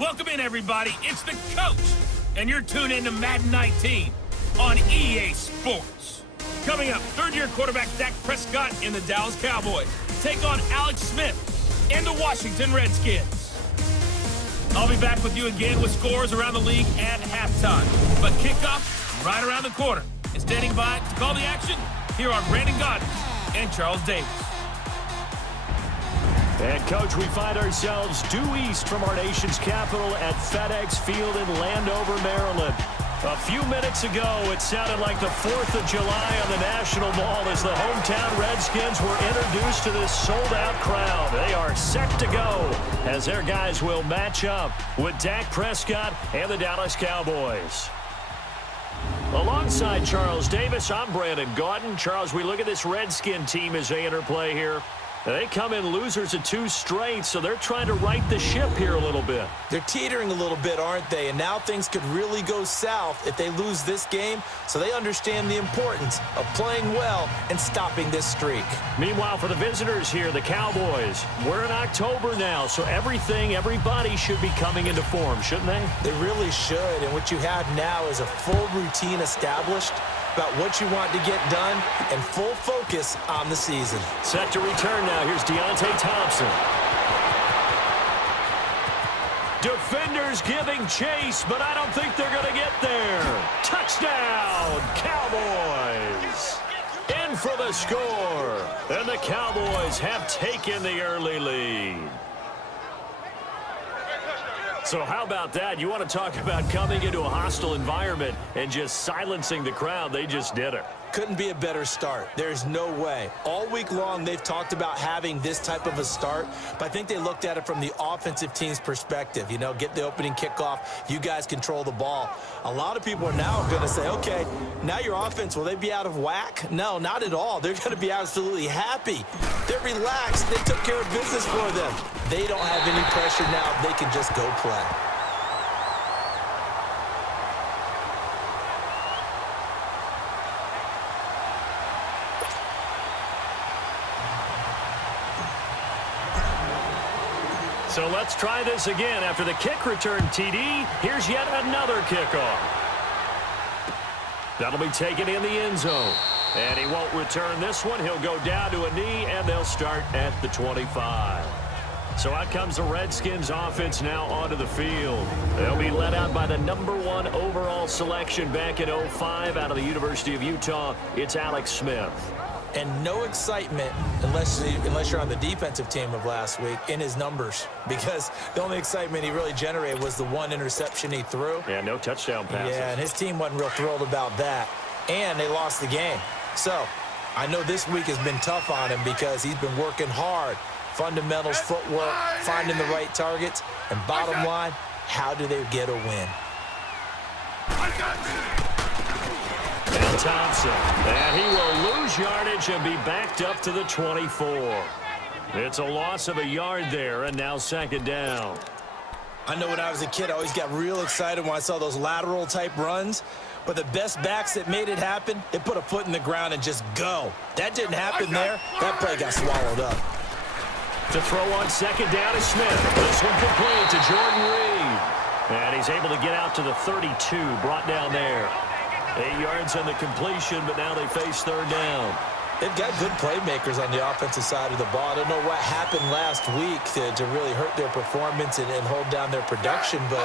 Welcome in, everybody. It's the coach, and you're tuned in to Madden 19 on EA Sports. Coming up, third-year quarterback Dak Prescott and the Dallas Cowboys take on Alex Smith and the Washington Redskins. I'll be back with you again with scores around the league at halftime. But kickoff right around the corner. And standing by to call the action, here are Brandon Godden and Charles Davis. And, Coach, we find ourselves due east from our nation's capital at FedEx Field in Landover, Maryland. A few minutes ago, it sounded like the 4th of July on the National Mall as the hometown Redskins were introduced to this sold-out crowd. They are set to go as their guys will match up with Dak Prescott and the Dallas Cowboys. Alongside Charles Davis, I'm Brandon Godden. Charles, we look at this Redskin team as they interplay here. They come in losers of 2 straight, so they're trying to right the ship here a little bit. They're teetering a little bit, aren't they? And now things could really go south if they lose this game, so they understand the importance of playing well and stopping this streak. Meanwhile, for the visitors here, the Cowboys, we're in October now, so everybody should be coming into form, shouldn't they? They really should, and what you have now is a full routine established about what you want to get done and full focus on the season. Set to return now. Here's Deontay Thompson. Defenders giving chase, but I don't think they're going to get there. Touchdown, Cowboys. In for the score. And the Cowboys have taken the early lead. So how about that? You want to talk about coming into a hostile environment and just silencing the crowd. They just did it. Couldn't be a better start. There's no way. All week long, they've talked about having this type of a start, but I think they looked at it from the offensive team's perspective. You know, get the opening kickoff. You guys control the ball. A lot of people are now going to say, okay, now your offense, will they be out of whack? No, not at all. They're going to be absolutely happy. They're relaxed. They took care of business for them. They don't have any pressure now. They can just go play. So let's try this again. After the kick return TD, here's yet another kickoff. That'll be taken in the end zone. And he won't return this one. He'll go down to a knee, and they'll start at the 25. So out comes the Redskins offense now onto the field. They'll be led out by the #1 overall selection back in 2005 out of the University of Utah. It's Alex Smith. And no excitement unless you're on the defensive team of last week in his numbers, because the only excitement he really generated was the 1 interception he threw. Yeah, no touchdown passes. Yeah, and his team wasn't real thrilled about that. And they lost the game. So I know this week has been tough on him because he's been working hard. Fundamentals, footwork, finding the right targets. And bottom line, how do they get a win? And Thompson, and he will lose yardage and be backed up to the 24. It's a loss of a yard there, and now second down. I know when I was a kid, I always got real excited when I saw those lateral-type runs. But the best backs that made it happen, they put a foot in the ground and just go. That didn't happen there. That play got swallowed up. To throw on second down is Smith. This one complete to Jordan Reed. And he's able to get out to the 32, brought down there. 8 yards on the completion, but now they face third down. They've got good playmakers on the offensive side of the ball. I don't know what happened last week to really hurt their performance and hold down their production, but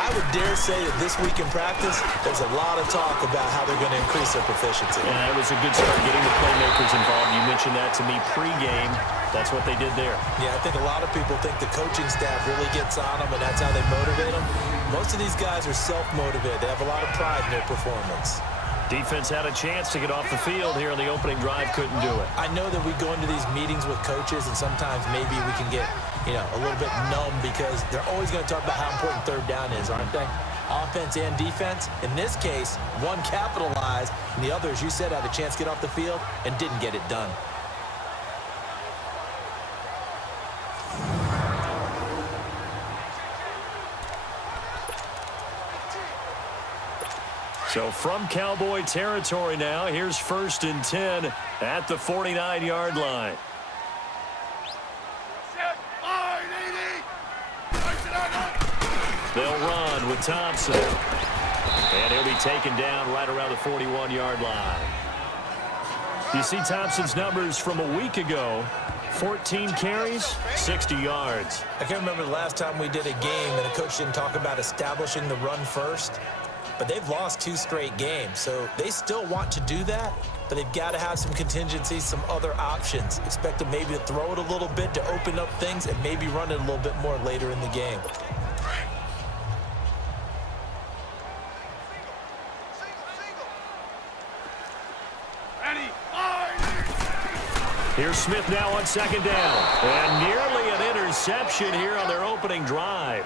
I would dare say that this week in practice, there's a lot of talk about how they're going to increase their proficiency. Yeah, it was a good start getting the playmakers involved. You mentioned that to me pregame. That's what they did there. Yeah, I think a lot of people think the coaching staff really gets on them, and that's how they motivate them. Most of these guys are self-motivated. They have a lot of pride in their performance. Defense had a chance to get off the field here in the opening drive, couldn't do it. I know that we go into these meetings with coaches, and sometimes maybe we can get, a little bit numb because they're always going to talk about how important third down is, aren't they? Offense and defense. In this case, one capitalized, and the other, as you said, had a chance to get off the field and didn't get it done. So from Cowboy territory now, here's 1st and 10 at the 49-yard line. They'll run with Thompson. And he'll be taken down right around the 41-yard line. You see Thompson's numbers from a week ago. 14 carries, 60 yards. I can't remember the last time we did a game and a coach didn't talk about establishing the run first. But they've lost 2 straight games, so they still want to do that, but they've got to have some contingencies, some other options. Expect them maybe to throw it a little bit to open up things and maybe run it a little bit more later in the game. Here's Smith now on second down. And nearly an interception here on their opening drive.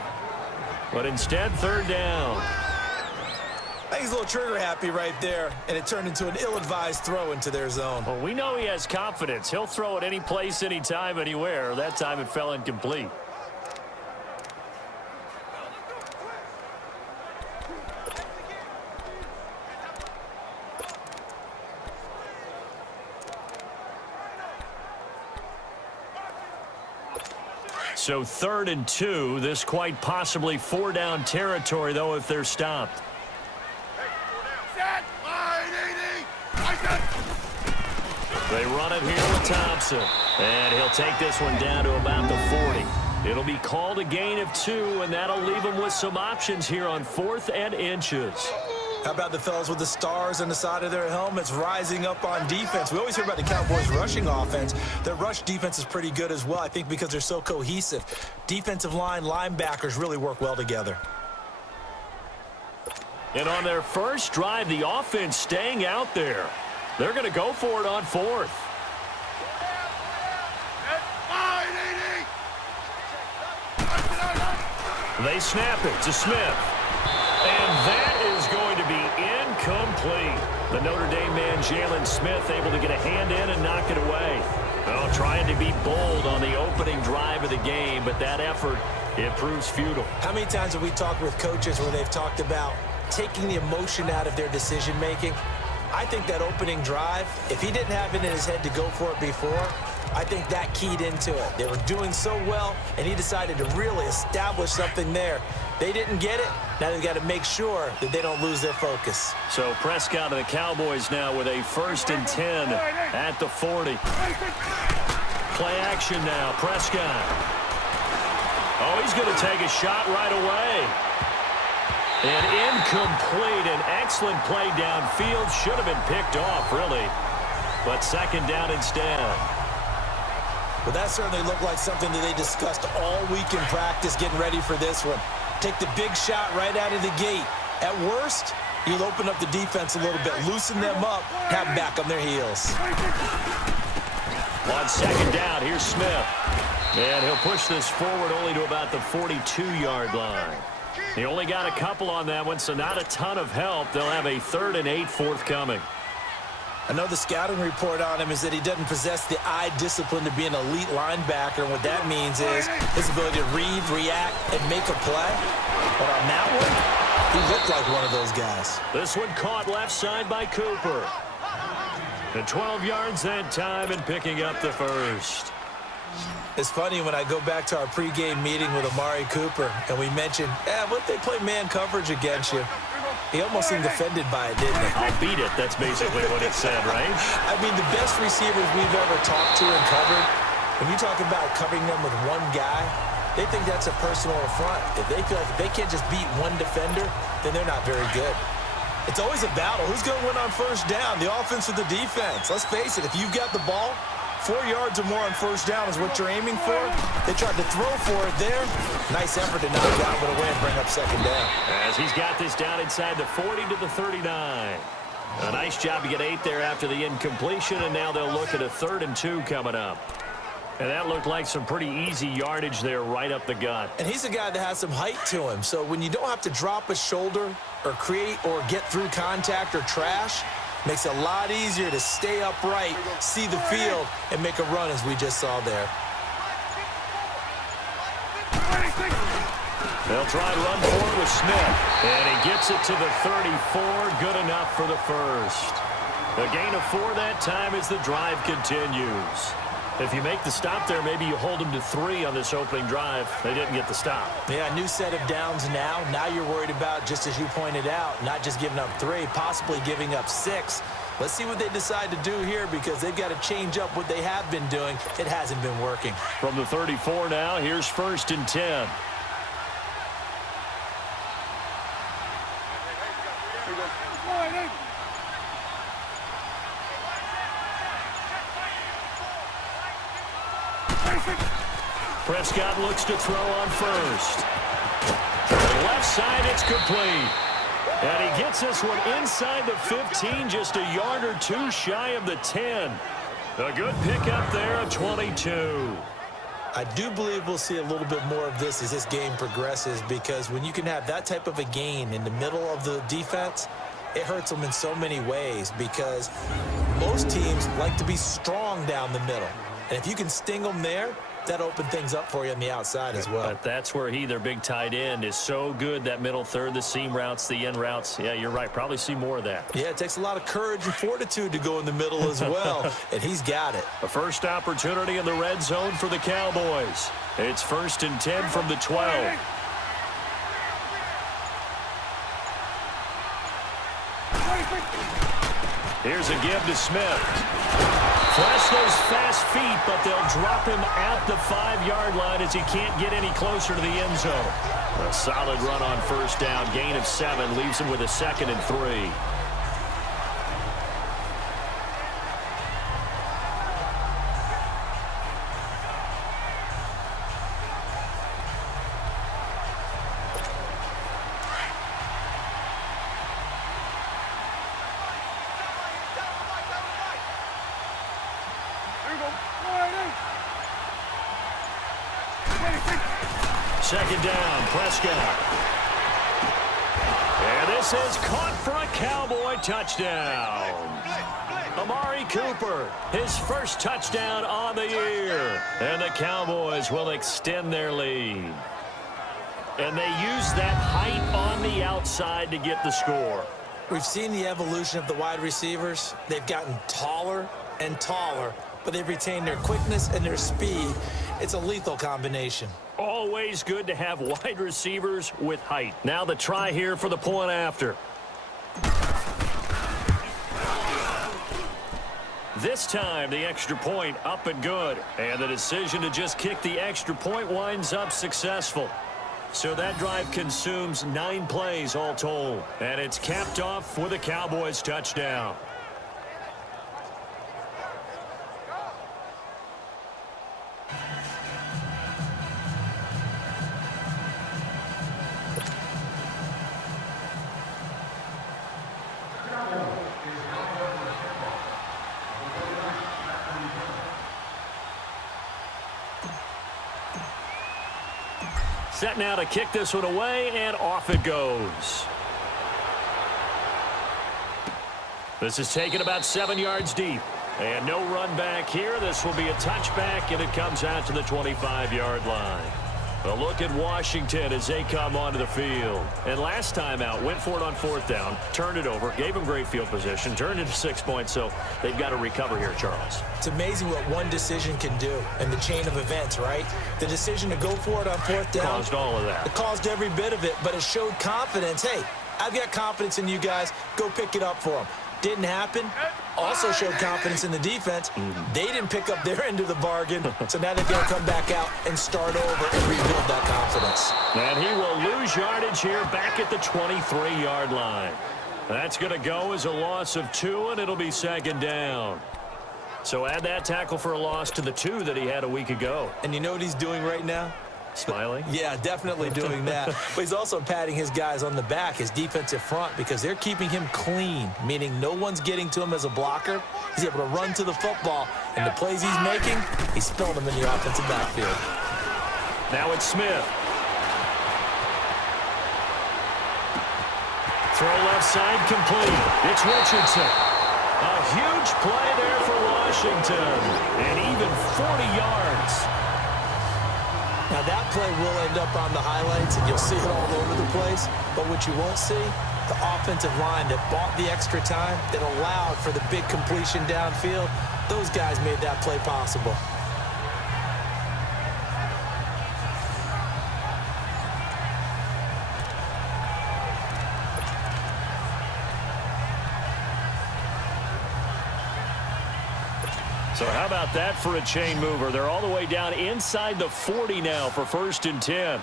But instead, third down. I think he's a little trigger happy right there, and it turned into an ill-advised throw into their zone. Well, we know he has confidence. He'll throw it any place, anytime, anywhere. That time it fell incomplete. So 3rd and 2. This quite possibly 4-down territory, though, if they're stopped. They run it here with Thompson. And he'll take this one down to about the 40. It'll be called a gain of 2, and that'll leave them with some options here on 4th and inches. How about the fellas with the stars on the side of their helmets rising up on defense? We always hear about the Cowboys' rushing offense. Their rush defense is pretty good as well, I think, because they're so cohesive. Defensive line, linebackers really work well together. And on their first drive, the offense staying out there. They're going to go for it on 4th. They snap it to Smith. And that is going to be incomplete. The Notre Dame man, Jalen Smith, able to get a hand in and knock it away. Well, trying to be bold on the opening drive of the game, but that effort, it proves futile. How many times have we talked with coaches where they've talked about taking the emotion out of their decision-making? I think that opening drive, if he didn't have it in his head to go for it before, I think that keyed into it. They were doing so well, and he decided to really establish something there. They didn't get it. Now they've got to make sure that they don't lose their focus. So Prescott and the Cowboys now with a 1st and 10 at the 40. Play action now, Prescott. Oh, he's going to take a shot right away. And incomplete. An excellent play downfield. Should have been picked off, really. But 2nd down instead. Well, that certainly looked like something that they discussed all week in practice getting ready for this one. Take the big shot right out of the gate. At worst, you'll open up the defense a little bit, loosen them up, have them back on their heels. On 2nd down, here's Smith. And he'll push this forward only to about the 42-yard line. He only got a couple on that one, so not a ton of help. They'll have a 3rd and 8 forthcoming. I know the scouting report on him is that he doesn't possess the eye discipline to be an elite linebacker, and what that means is his ability to read, react, and make a play. But on that one, he looked like one of those guys. This one caught left side by Cooper. And 12 yards that time and picking up the 1st. It's funny when I go back to our pregame meeting with Amari Cooper, and we mentioned, what if they play man coverage against you? He almost seemed offended by it, didn't he? I'll beat it. That's basically what it said, right? I mean, the best receivers we've ever talked to and covered, when you talk about covering them with one guy, they think that's a personal affront. If they feel like if they can't just beat one defender, then they're not very good. It's always a battle. Who's going to win on 1st down, the offense or the defense? Let's face it, if you've got the ball, 4 yards or more on 1st down is what you're aiming for. They tried to throw for it there. Nice effort to knock out with a win and bring up 2nd down. As he's got this down inside the 40 to the 39. A nice job to get 8 there after the incompletion, and now they'll look at a 3rd and 2 coming up. And that looked like some pretty easy yardage there right up the gut. And he's a guy that has some height to him. So when you don't have to drop a shoulder or create or get through contact or trash, makes it a lot easier to stay upright, see the field, and make a run as we just saw there. They'll try to run forward with Smith. And he gets it to the 34. Good enough for the 1st. A gain of 4 that time as the drive continues. If you make the stop there, maybe you hold them to 3 on this opening drive. They didn't get the stop. Yeah, new set of downs now. Now you're worried about, just as you pointed out, not just giving up 3, possibly giving up 6. Let's see what they decide to do here because they've got to change up what they have been doing. It hasn't been working. From the 34 now, here's 1st and 10. Prescott looks to throw on first. Left side, it's complete. And he gets this one inside the 15, just a yard or 2 shy of the 10. A good pickup there of 22. I do believe we'll see a little bit more of this as this game progresses because when you can have that type of a gain in the middle of the defense, it hurts them in so many ways because most teams like to be strong down the middle. And if you can sting them there, that opened things up for you on the outside as well. But that's where their big tight end, is so good, that middle third, the seam routes, the end routes. Yeah, you're right. Probably see more of that. Yeah, it takes a lot of courage and fortitude to go in the middle as well, and he's got it. A first opportunity in the red zone for the Cowboys. It's 1st and 10 from the 12. Here's a give to Smith. Flash those fast feet, but they'll drop him at the 5-yard line as he can't get any closer to the end zone. A solid run on first down. Gain of 7 leaves him with a 2nd and 3. Second down, Prescott. And this is caught for a Cowboy touchdown. Amari Cooper, his first touchdown on the year. And the Cowboys will extend their lead. And they use that height on the outside to get the score. We've seen the evolution of the wide receivers. They've gotten taller and taller, but they've retained their quickness and their speed. It's a lethal combination. Always good to have wide receivers with height. Now the try here for the point after. This time, the extra point up and good. And the decision to just kick the extra point winds up successful. So that drive consumes 9 plays all told. And it's capped off with a Cowboys touchdown. Set now to kick this one away, and off it goes. This is taken about 7 yards deep. And no run back here. This will be a touchback, and it comes out to the 25-yard line. A look at Washington as they come onto the field. And last time out, went for it on 4th down, turned it over, gave them great field position, turned it to 6 points, so they've got to recover here, Charles. It's amazing what one decision can do in the chain of events, right? The decision to go for it on 4th down. Caused all of that. It caused every bit of it, but it showed confidence. Hey, I've got confidence in you guys. Go pick it up for them. Didn't happen. Also showed confidence in the defense. They didn't pick up their end of the bargain, so now they've got to come back out and start over and rebuild that confidence. And he will lose yardage here back at the 23-yard line. That's going to go as a loss of 2, and it'll be 2nd down. So add that tackle for a loss to the 2 that he had a week ago. And you know what he's doing right now? Smiling? Yeah, definitely doing that. But he's also patting his guys on the back, his defensive front, because they're keeping him clean, meaning no one's getting to him as a blocker. He's able to run to the football, and the plays he's making, he's spilling them in the offensive backfield. Now it's Smith. Throw left side complete. It's Richardson. A huge play there for Washington, and even 40 yards. Now, that play will end up on the highlights, and you'll see it all over the place. But what you won't see, the offensive line that bought the extra time, that allowed for the big completion downfield, those guys made that play possible. So how about that for a chain mover? They're all the way down inside the 40 now for 1st and 10.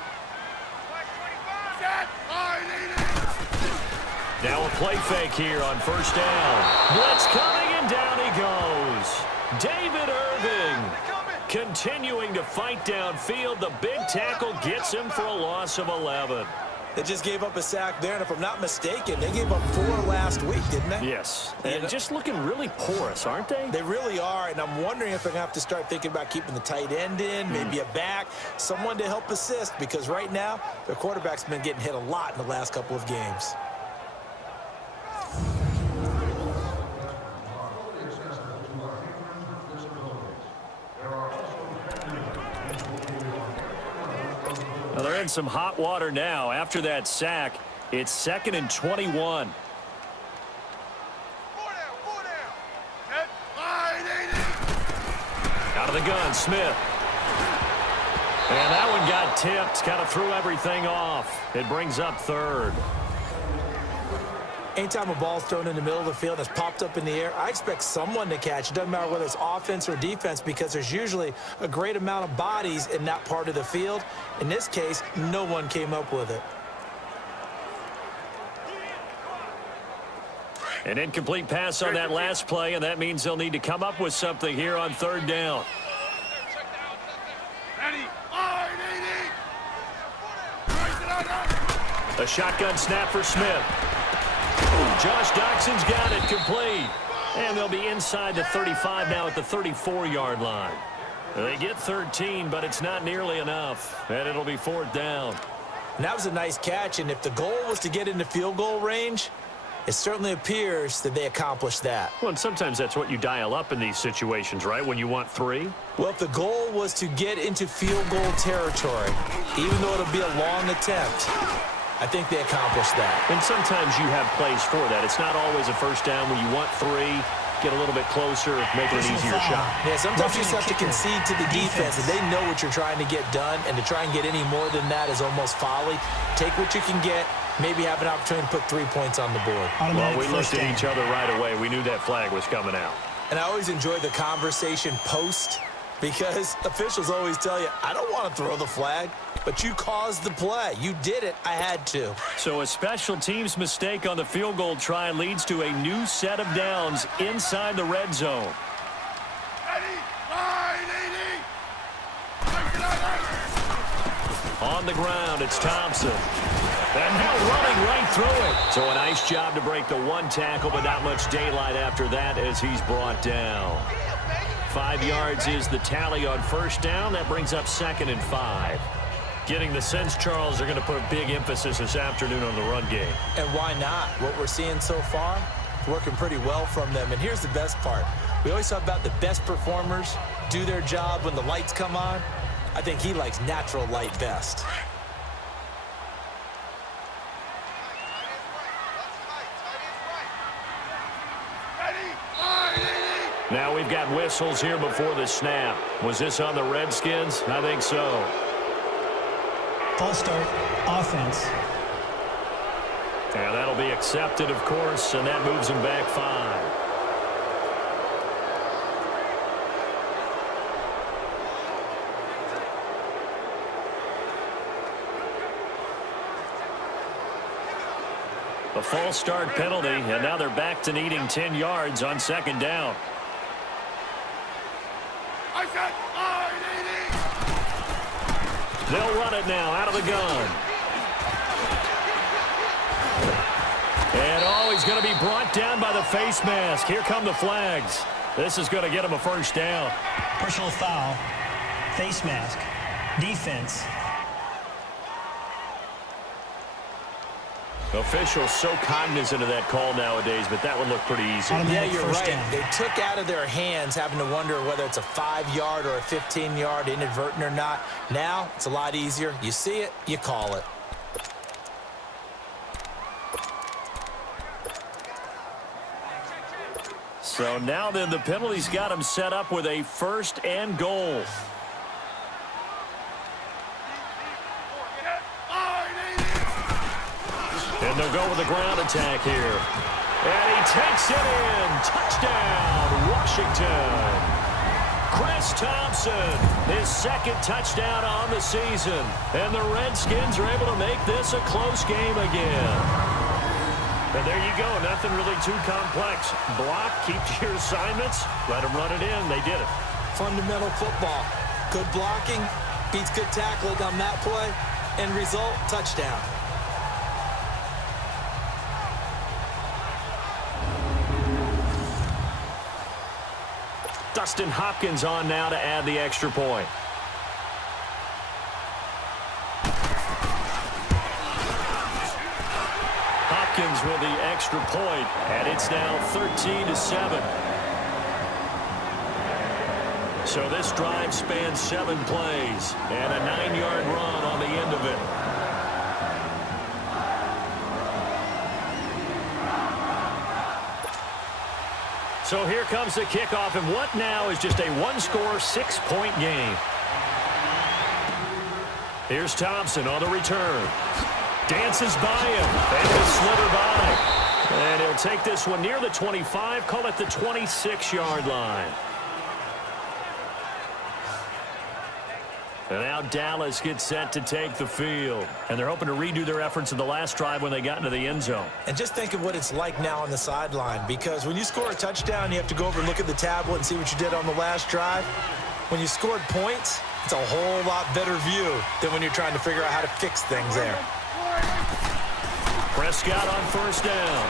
Now a play fake here on 1st down. Blitz coming, and down he goes. David Irving continuing to fight downfield. The big tackle gets him for a loss of 11. They just gave up a sack there, and if I'm not mistaken, they gave up 4 last week, didn't they? Yes, and just looking really porous, aren't they? They really are, and I'm wondering if they're going to have to start thinking about keeping the tight end in, maybe a back, someone to help assist, because right now, their quarterback's been getting hit a lot in the last couple of games. Well, they're in some hot water now. After that sack, it's 2nd and 21. Out of the gun, Smith. And that one got tipped, kind of threw everything off. It brings up 3rd. Anytime a ball's thrown in the middle of the field and it's popped up in the air, I expect someone to catch. It doesn't matter whether it's offense or defense, because there's usually a great amount of bodies in that part of the field. In this case, no one came up with it. An incomplete pass on that last play, and that means they'll need to come up with something here on 3rd down. A shotgun snap for Smith. Josh Doxson's got it complete. And they'll be inside the 35 now at the 34-yard line. They get 13, but it's not nearly enough. And it'll be 4th down. And that was a nice catch, and if the goal was to get into field goal range, it certainly appears that they accomplished that. Well, and sometimes that's what you dial up in these situations, right, when you want 3? Well, if the goal was to get into field goal territory, even though it'll be a long attempt, I think they accomplished that. And sometimes you have plays for that. It's not always a 1st down when you want 3, get a little bit closer, make it an easier shot. Yeah, sometimes you just have to concede to the defense, and they know what you're trying to get done, and to try and get any more than that is almost folly. Take what you can get, maybe have an opportunity to put 3 points on the board. Well, we looked at each other right away. We knew that flag was coming out. And I always enjoy the conversation post, because officials always tell you, I don't want to throw the flag, but you caused the play. You did it. I had to. So a special teams mistake on the field goal try leads to a new set of downs inside the red zone. On the ground, it's Thompson. And now running right through it. So a nice job to break the 1 tackle, but not much daylight after that as he's brought down. 5 yards is the tally on 1st down. That brings up 2nd and 5. Getting the sense, Charles, they're going to put a big emphasis this afternoon on the run game. And why not? What we're seeing so far, it's working pretty well from them. And here's the best part. We always talk about the best performers do their job when the lights come on. I think he likes natural light best. Now we've got whistles here before the snap. Was this on the Redskins? I think so. False start, offense. And that'll be accepted, of course, and that moves him back 5. A false start penalty, and now they're back to needing 10 yards on 2nd down. They'll run it now out of the gun. And oh, he's going to be brought down by the face mask. Here come the flags. This is going to get him a 1st down. Personal foul, face mask, defense. Officials so cognizant of that call nowadays, but that would look pretty easy. Yeah, you're right. They took out of their hands having to wonder whether it's a 5-yard or a 15-yard inadvertent or not. Now, it's a lot easier. You see it, you call it. So now then the penalty's got him set up with a 1st and goal. And they'll go with the ground attack here. And he takes it in. Touchdown, Washington. Chris Thompson, his second touchdown on the season. And the Redskins are able to make this a close game again. And there you go, nothing really too complex. Block, keep to your assignments, let them run it in. They did it. Fundamental football. Good blocking beats good tackling on that play. End result, touchdown. Dustin Hopkins on now to add the extra point. Hopkins with the extra point, and it's now 13-7. So this drive spans 7 plays and a 9-yard run on the end of it. So here comes the kickoff, and what now is just a one-score, 6-point game. Here's Thompson on the return. Dances by him, and he'll slither by. And he'll take this one near the 25, call it the 26-yard line. And now Dallas gets set to take the field. And they're hoping to redo their efforts in the last drive when they got into the end zone. And just think of what it's like now on the sideline, because when you score a touchdown, you have to go over and look at the tablet and see what you did on the last drive. When you scored points, it's a whole lot better view than when you're trying to figure out how to fix things there. Prescott on first down.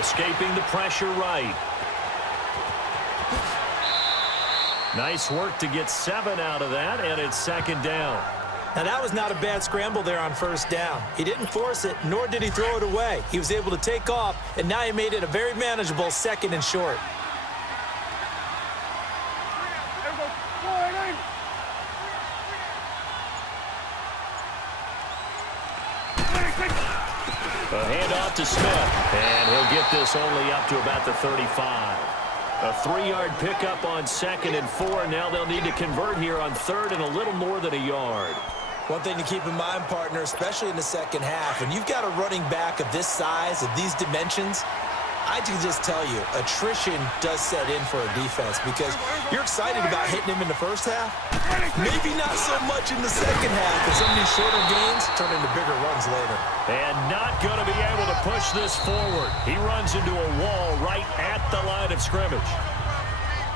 Escaping the pressure right. Nice work to get 7 out of that, and it's second down. Now, that was not a bad scramble there on first down. He didn't force it, nor did he throw it away. He was able to take off, and now he made it a very manageable 2nd and short. A handoff to Smith, and he'll get this only up to about the 35. A 3-yard pickup on 2nd and 4. Now they'll need to convert here on 3rd and a little more than a yard. One thing to keep in mind, partner, especially in the second half, when you've got a running back of this size, of these dimensions, I can just tell you, attrition does set in for a defense, because you're excited about hitting him in the first half. Maybe not so much in the second half, and some of these shorter gains turn into bigger runs later. And not going to be able to push this forward. He runs into a wall right at the line of scrimmage.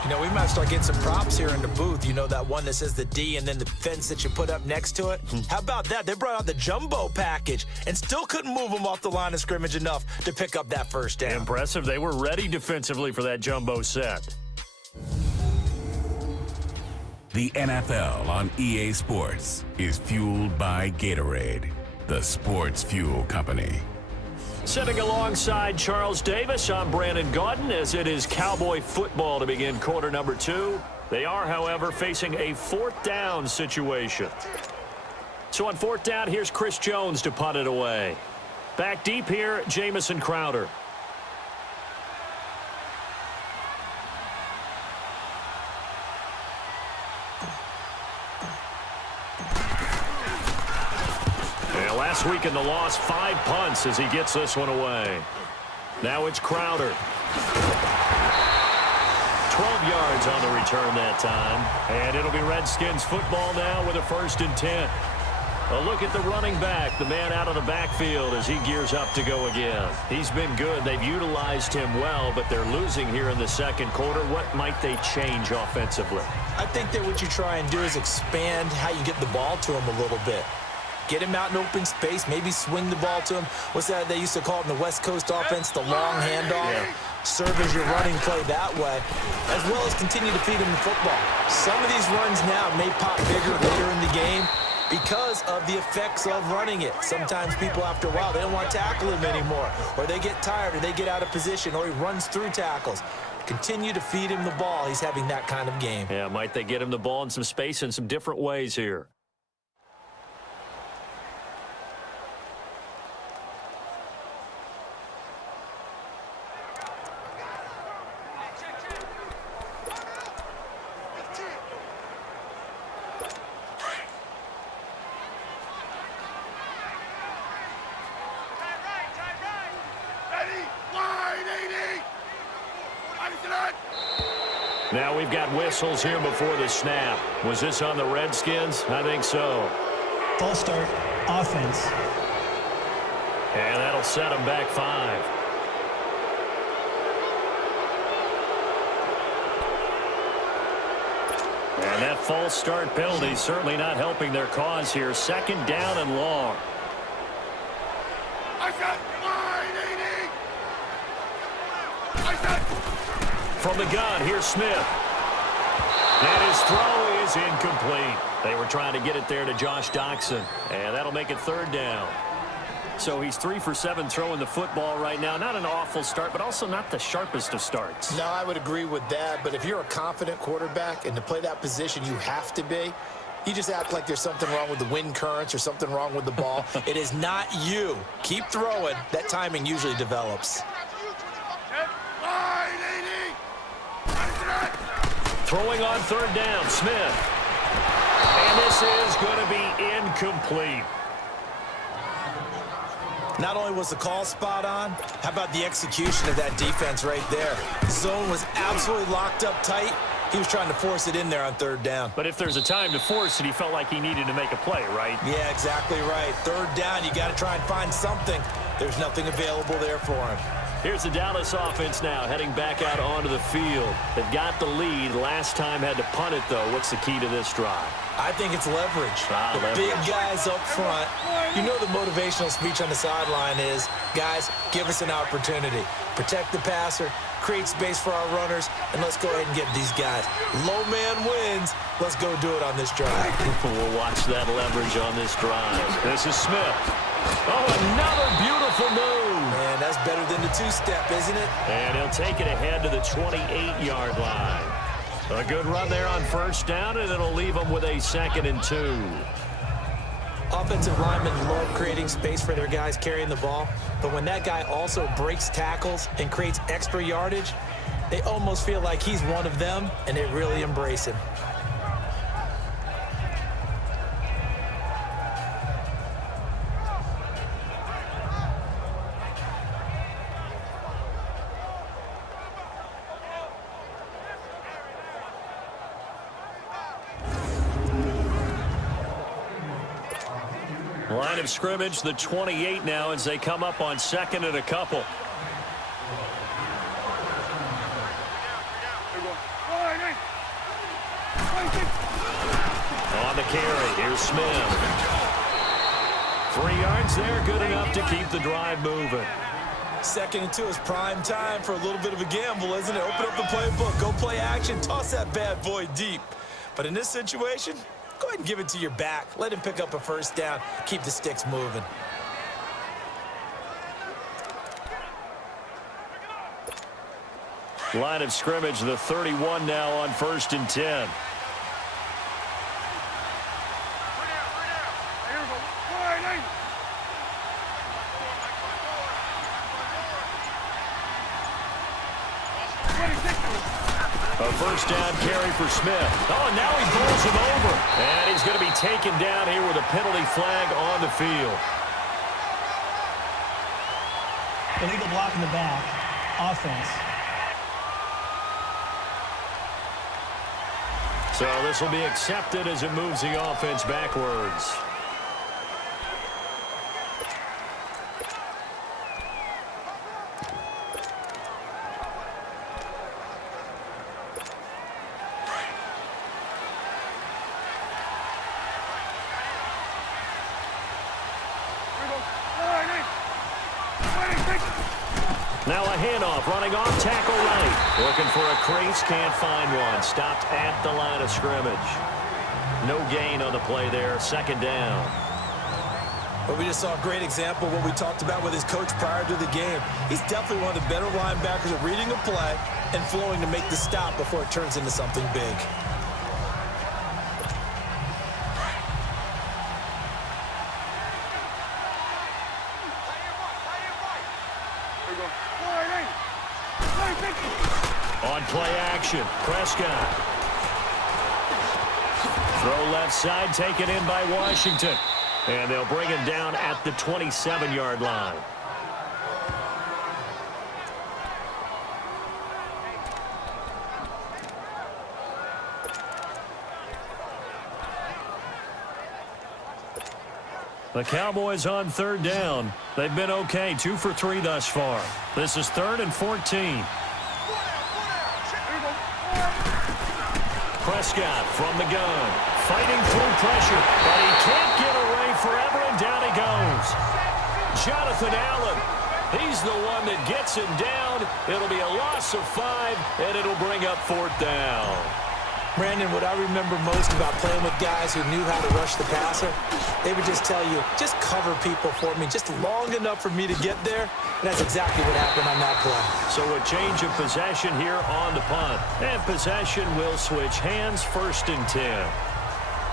You know, we might start getting some props here in the booth. You know, that one that says the D and then the fence that you put up next to it? How about that? They brought out the jumbo package and still couldn't move them off the line of scrimmage enough to pick up that first down. Impressive. They were ready defensively for that jumbo set. The NFL on EA Sports is fueled by Gatorade, the sports fuel company. Sitting alongside Charles Davis, I'm Brandon Gaudin, as it is Cowboy football to begin quarter number 2. They are, however, facing a 4th down situation. So on 4th down, here's Chris Jones to punt it away. Back deep here, Jamison Crowder. Last week in the loss, 5 punts as he gets this one away. Now it's Crowder. 12 yards on the return that time. And it'll be Redskins football now with a 1st and 10. A look at the running back, the man out of the backfield as he gears up to go again. He's been good. They've utilized him well, but they're losing here in the second quarter. What might they change offensively? I think that what you try and do is expand how you get the ball to him a little bit. Get him out in open space, maybe swing the ball to him. What's that they used to call it in the West Coast offense, the long handoff? Yeah. Serve as your running play that way, as well as continue to feed him the football. Some of these runs now may pop bigger later in the game because of the effects of running it. Sometimes people, after a while, they don't want to tackle him anymore, or they get tired, or they get out of position, or he runs through tackles. Continue to feed him the ball. He's having that kind of game. Yeah, might they get him the ball in some space in some different ways here? Now we've got whistles here before the snap. Was this on the Redskins? I think so. False start, offense. And that'll set them back 5. And that false start penalty certainly not helping their cause here. 2nd down and long. From the gun, here's Smith. And his throw is incomplete. They were trying to get it there to Josh Doxson. And that'll make it 3rd down. So he's 3 for 7 throwing the football right now. Not an awful start, but also not the sharpest of starts. No, I would agree with that. But if you're a confident quarterback and to play that position you have to be, you just act like there's something wrong with the wind currents or something wrong with the ball. It is not you. Keep throwing. That timing usually develops. Throwing on 3rd down, Smith. And this is going to be incomplete. Not only was the call spot on, how about the execution of that defense right there? Zone was absolutely locked up tight. He was trying to force it in there on 3rd down. But if there's a time to force it, he felt like he needed to make a play, right? Yeah, exactly right. 3rd down, you got to try and find something. There's nothing available there for him. Here's the Dallas offense now heading back out onto the field. They've got the lead. Last time had to punt it, though. What's the key to this drive? I think it's leverage. The big guys up front. You know the motivational speech on the sideline is, guys, give us an opportunity. Protect the passer, create space for our runners, and let's go ahead and get these guys. Low man wins. Let's go do it on this drive. We'll watch that leverage on this drive. This is Smith. Oh, another beautiful move. Man, that's better than the 2-step, isn't it? And he'll take it ahead to the 28-yard line. A good run there on 1st down, and it'll leave them with a 2nd and 2. Offensive linemen love creating space for their guys carrying the ball, but when that guy also breaks tackles and creates extra yardage, they almost feel like he's one of them, and they really embrace him. Line of scrimmage, the 28 now as they come up on 2nd and a couple. On the carry, here's Smith. 3 yards there, good enough to keep the drive moving. 2nd and 2 is prime time for a little bit of a gamble, isn't it? Open up the playbook, go play action, toss that bad boy deep. But in this situation, go ahead and give it to your back. Let him pick up a 1st down. Keep the sticks moving. Line of scrimmage, the 31 now on 1st and 10. A 1st down carry for Smith. Oh, and now he bowls him over. And he's going to be taken down here with a penalty flag on the field. Illegal block in the back. Offense. So this will be accepted as it moves the offense backwards. Now a handoff, running off tackle right. Looking for a crease, can't find one. Stopped at the line of scrimmage. No gain on the play there, 2nd down. But we just saw a great example of what we talked about with his coach prior to the game. He's definitely one of the better linebackers at reading a play and flowing to make the stop before it turns into something big. On play action, Prescott. Throw left side, taken in by Washington. And they'll bring him down at the 27-yard line. The Cowboys on third down. They've been okay, 2 for 3 thus far. This is 3rd and 14. Prescott from the gun, fighting through pressure, but he can't get away forever, and down he goes. Jonathan Allen, he's the one that gets him down. It'll be a loss of 5, and it'll bring up 4th down. Brandon, what I remember most about playing with guys who knew how to rush the passer, they would just tell you, just cover people for me, just long enough for me to get there. And that's exactly what happened on that play. So a change of possession here on the punt. And possession will switch hands, 1st and 10.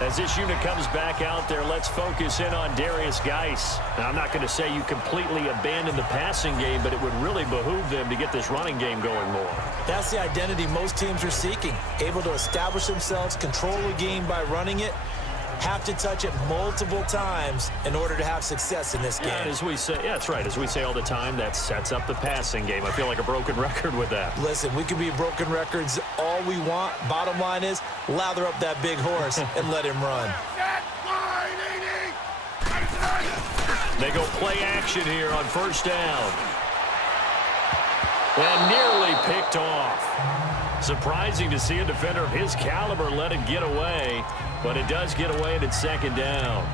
As this unit comes back out there, let's focus in on Darius Geis. Now, I'm not going to say you completely abandon the passing game, but it would really behoove them to get this running game going more. That's the identity most teams are seeking. Able to establish themselves, control the game by running it, have to touch it multiple times in order to have success in this game. And as we say, yeah, that's right. As we say all the time, that sets up the passing game. I feel like a broken record with that. Listen, we can be broken records all we want. Bottom line is, lather up that big horse and let him run. They go play action here on 1st down. And nearly picked off. Surprising to see a defender of his caliber let it get away, but it does get away and it's 2nd down.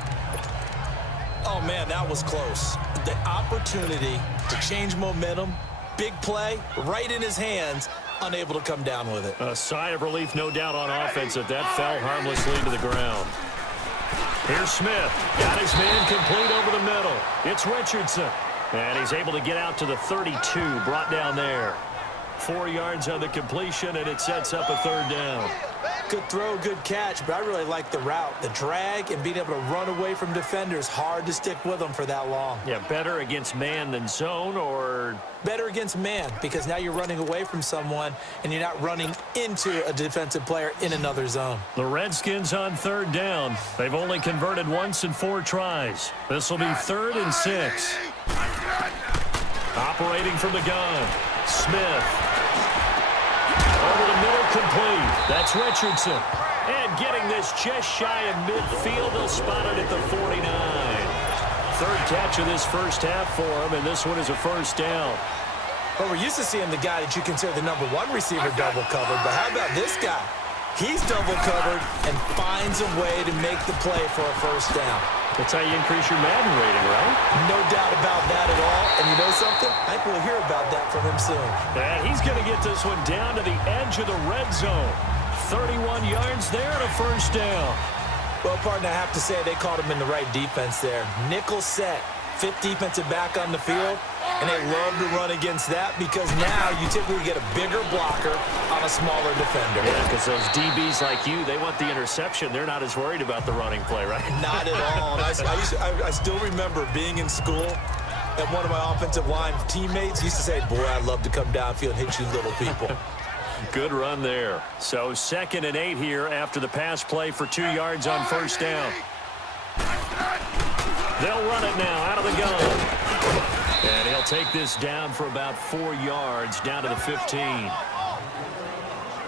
Oh, man, that was close. The opportunity to change momentum, big play, right in his hands, unable to come down with it. A sigh of relief, no doubt, on offense that fell harmlessly to the ground. Here's Smith. Got his man complete over the middle. It's Richardson. And he's able to get out to the 32, brought down there. 4 yards on the completion, and it sets up a 3rd down. Good throw, good catch, but I really like the route. The drag and being able to run away from defenders, hard to stick with them for that long. Yeah, better against man than zone, or? Better against man, because now you're running away from someone, and you're not running into a defensive player in another zone. The Redskins on 3rd down. They've only converted once in 4 tries. This will be 3rd and 6. Operating from the gun, Smith. Over the middle, complete. That's Richardson. And getting this just shy of midfield, they'll spot it at the 49. 3rd catch of this first half for him, and this one is a 1st down. Well, we're used to seeing the guy that you consider the #1 receiver double covered, but how about this guy? He's double covered and finds a way to make the play for a 1st down. That's how you increase your Madden rating, right? No doubt about that at all. And you know something? I think we'll hear about that from him soon. And he's going to get this one down to the edge of the red zone. 31 yards there and a 1st down. Well, partner, I have to say they caught him in the right defense there. Nickel set, 5th defensive back on the field, and they love to run against that because now you typically get a bigger blocker on a smaller defender. Yeah, because those DBs like you, they want the interception. They're not as worried about the running play, right? Not at all. I still remember being in school, and one of my offensive line teammates used to say, boy, I'd love to come downfield and hit you little people. Good run there. So 2nd and 8 here after the pass play for 2 yards on 1st down. They'll run it now out of the gun. And he'll take this down for about 4 yards, down to the 15.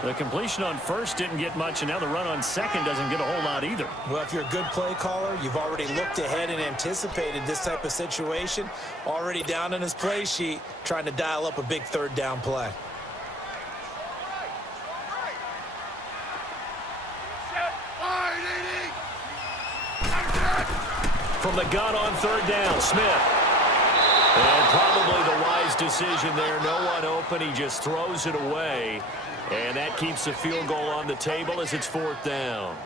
The completion on 1st didn't get much, and now the run on 2nd doesn't get a whole lot either. Well, if you're a good play caller, you've already looked ahead and anticipated this type of situation. Already down on his play sheet, trying to dial up a big 3rd down play. From the gun on 3rd down, Smith. And probably the wise decision there. No one open. He just throws it away. And that keeps the field goal on the table as it's 4th down.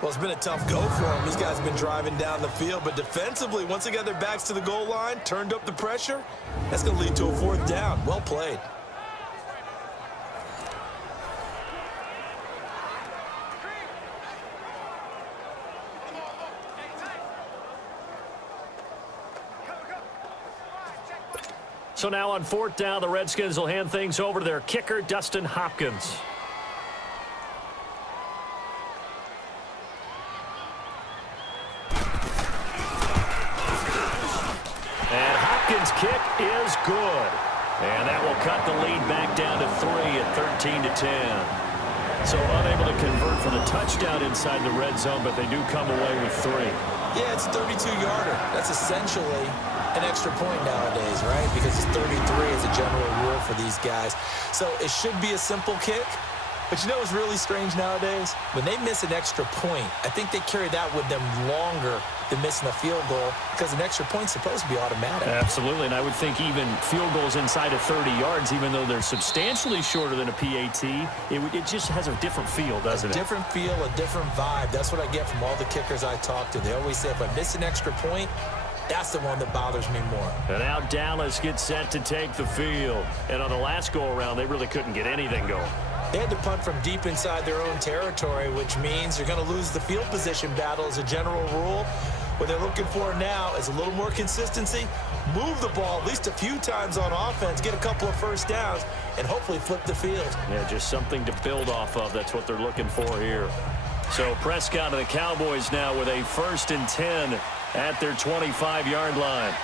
Well, it's been a tough go for him. These guys have been driving down the field. But defensively, once they got their backs to the goal line, turned up the pressure, that's going to lead to a 4th down. Well played. So now on 4th down, the Redskins will hand things over to their kicker, Dustin Hopkins. And Hopkins' kick is good. And that will cut the lead back down to 3 at 13-10. So unable to convert for the touchdown inside the red zone, but they do come away with 3. Yeah, it's a 32-yarder. That's essentially an extra point nowadays, right? Because it's 33 as a general rule for these guys. So it should be a simple kick. But you know what's really strange nowadays? When they miss an extra point, I think they carry that with them longer than missing a field goal because an extra point's supposed to be automatic. Absolutely, and I would think even field goals inside of 30 yards, even though they're substantially shorter than a PAT, it just has a different feel, doesn't it? A different feel, a different vibe. That's what I get from all the kickers I talk to. They always say if I miss an extra point, that's the one that bothers me more. And now Dallas gets set to take the field. And on the last go-around, they really couldn't get anything going. They had to punt from deep inside their own territory, which means you're going to lose the field position battle as a general rule. What they're looking for now is a little more consistency, move the ball at least a few times on offense, get a couple of first downs, and hopefully flip the field. Yeah, just something to build off of. That's what they're looking for here. So Prescott and the Cowboys now with a 1st and 10 at their 25-yard line.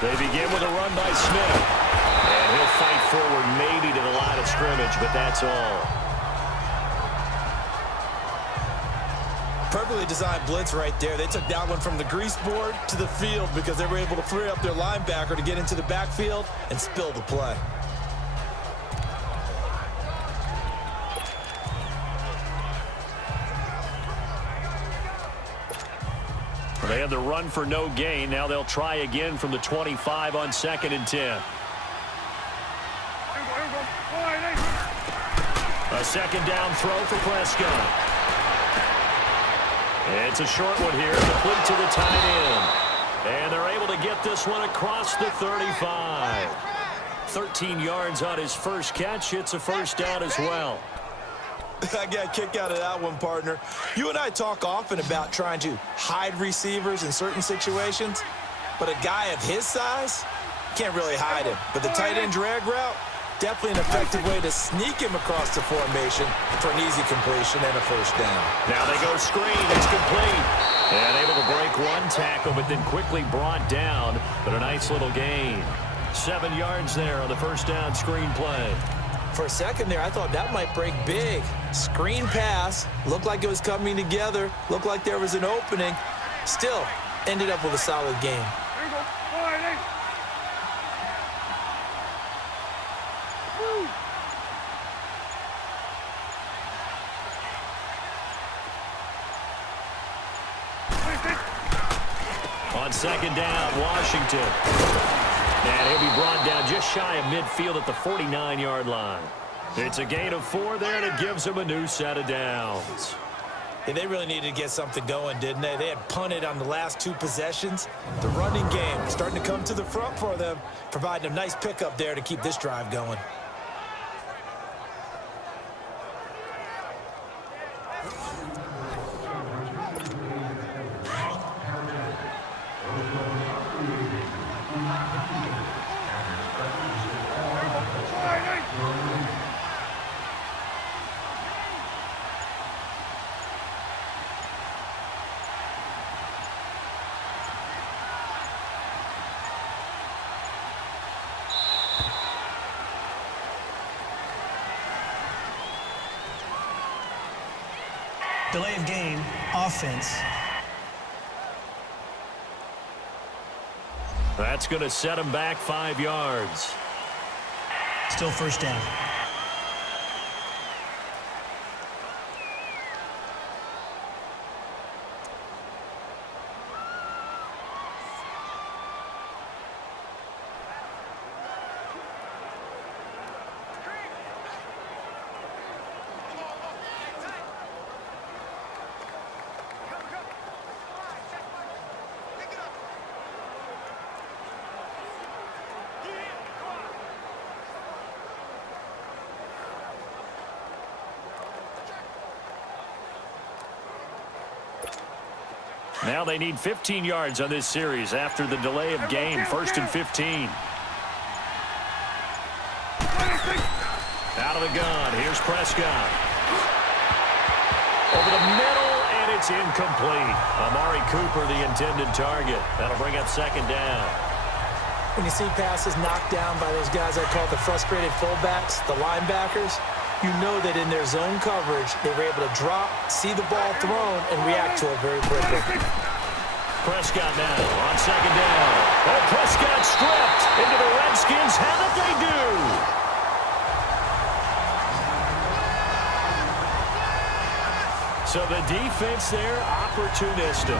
They begin with a run by Smith. And he'll fight forward maybe to the line of scrimmage, but that's all. Perfectly designed blitz right there. They took that one from the grease board to the field because they were able to free up their linebacker to get into the backfield and spill the play. They had the run for no gain. Now they'll try again from the 25 on 2nd and 10. A 2nd down throw for Prescott. It's a short one here, complete to the tight end. And they're able to get this one across the 35. 13 yards on his first catch. It's a 1st down as well. I got a kick out of that one, partner. You and I talk often about trying to hide receivers in certain situations, but a guy of his size can't really hide him. But the tight end drag route, definitely an effective way to sneak him across the formation for an easy completion and a 1st down. Now they go screen. It's complete. And able to break one tackle, but then quickly brought down. But a nice little gain. 7 yards there on the 1st down screen play. For a second there, I thought that might break big. Screen pass, looked like it was coming together, looked like there was an opening. Still, ended up with a solid game. On 2nd down, Washington. And he'll be brought down just shy of midfield at the 49-yard line. It's a gain of 4 there, and it gives them a new set of downs. Yeah, they really needed to get something going, didn't they? They had punted on the last 2 possessions. The running game starting to come to the front for them, providing a nice pickup there to keep this drive going. Delay of game, offense. That's going to set him back 5 yards. Still 1st down. Now they need 15 yards on this series after the delay of game. 1st and 15. Out of the gun. Here's Prescott. Over the middle, and it's incomplete. Amari Cooper, the intended target. That'll bring up second down. When you see passes knocked down by those guys I call the frustrated fullbacks, the linebackers, you know that in their zone coverage, they were able to drop, see the ball thrown, and react to it very quickly. Prescott now on second down. Oh, Prescott stripped into the Redskins. How did they do? So the defense there, opportunistic.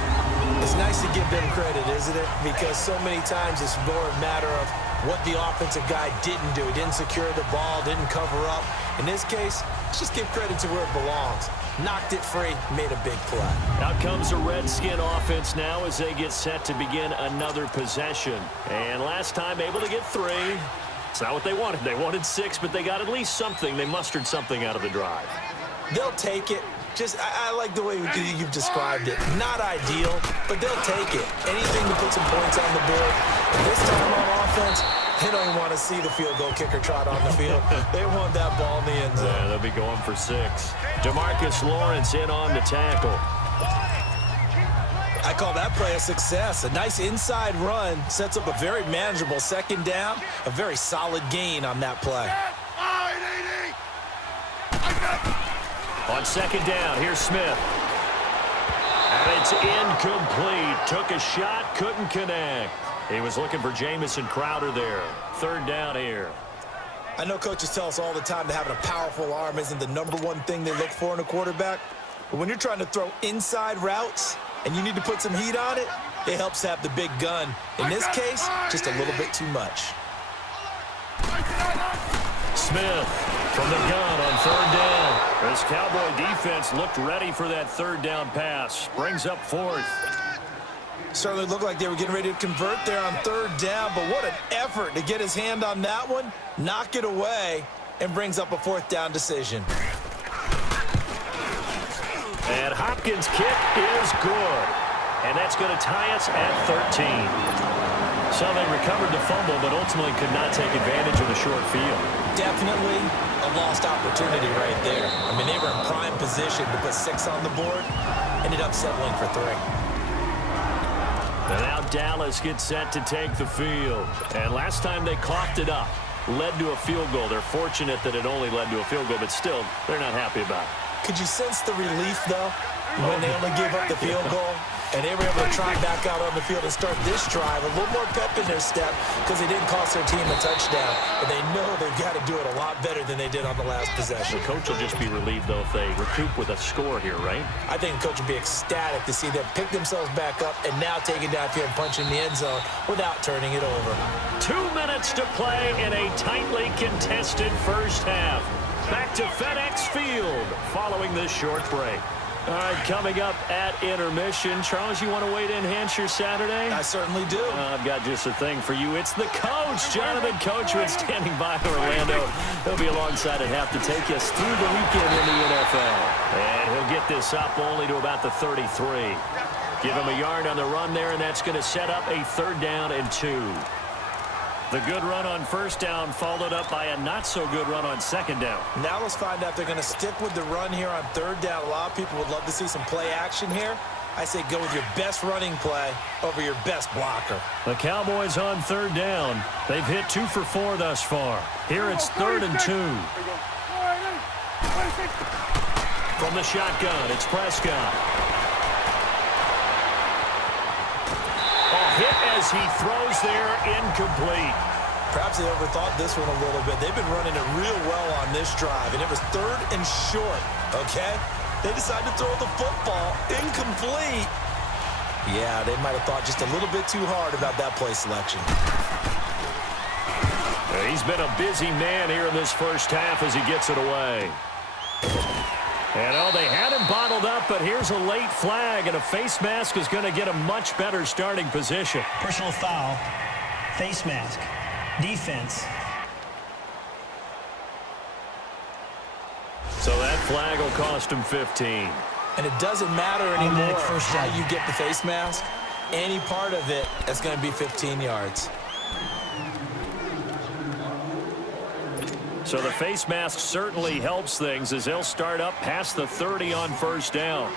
It's nice to give them credit, isn't it? Because so many times it's more a matter of what the offensive guy didn't do. He didn't secure the ball, didn't cover up. In this case, let's just give credit to where it belongs. Knocked it free, made a big play. Out comes the Redskin offense now as they get set to begin another possession. And last time able to get 3. It's not what they wanted. They wanted 6, but they got at least something. They mustered something out of the drive. They'll take it. I like the way you've described it. Not ideal, but they'll take it. Anything to put some points on the board. And this time on offense, they don't even want to see the field goal kicker trot on the field. They want that ball in the end zone. Yeah, they'll be going for 6. DeMarcus Lawrence in on the tackle. I call that play a success. A nice inside run sets up a very manageable second down. A very solid gain on that play. On second down, here's Smith. And it's incomplete. Took a shot, couldn't connect. He was looking for Jamison Crowder there. Third down here. I know coaches tell us all the time that having a powerful arm isn't the #1 thing they look for in a quarterback. But when you're trying to throw inside routes and you need to put some heat on it, it helps have the big gun. In this case, just a little bit too much. Smith from the gun on third down. This Cowboy defense looked ready for that third down pass. Brings up 4th. Certainly looked like they were getting ready to convert there on third down, but what an effort to get his hand on that one, knock it away, and brings up a 4th down decision. And Hopkins' kick is good. And that's going to tie us at 13. So they recovered the fumble, but ultimately could not take advantage of the short field. Definitely a lost opportunity right there. I mean, they were in prime position to put 6 on the board. Ended up settling for 3. And now Dallas gets set to take the field. And last time they coughed it up, led to a field goal. They're fortunate that it only led to a field goal, but still, they're not happy about it. Could you sense the relief, though, when they only gave up the field goal? And they were able to try back out on the field and start this drive. A little more pep in their step because they didn't cost their team a touchdown. But they know they've got to do it a lot better than they did on the last possession. The coach will just be relieved, though, if they recoup with a score here, right? I think the coach will be ecstatic to see them pick themselves back up and now take it downfield and punch in the end zone without turning it over. 2 minutes to play in a tightly contested first half. Back to FedEx Field following this short break. All right, coming up at intermission. Charles, you want to wait to enhance your Saturday? I certainly do. I've got just a thing for you. It's the coach, Jonathan Coachman, standing by Orlando. He'll be alongside at half to take us through the weekend in the NFL. And he'll get this up only to about the 33. Give him a yard on the run there, and that's going to set up a 3rd down and 2. The good run on first down followed up by a not-so-good run on second down. Now let's find out if they're going to stick with the run here on 3rd down. A lot of people would love to see some play action here. I say go with your best running play over your best blocker. The Cowboys on 3rd down. They've hit 2 for 4 thus far. Here it's 3rd and 2. From the shotgun, it's Prescott. Hit as he throws there, incomplete. Perhaps they overthought this one a little bit. They've been running it real well on this drive, and it was 3rd and short, okay? They decided to throw the football, incomplete. Yeah, they might have thought just a little bit too hard about that play selection. He's been a busy man here in this first half as he gets it away. And, they had him bottled up, but here's a late flag, and a face mask is going to get a much better starting position. Personal foul, face mask, defense. So that flag will cost him 15. And it doesn't matter anymore first how down. you get the face mask. Any part of it is going to be 15 yards. So the face mask certainly helps things as they'll start up past the 30 on first down.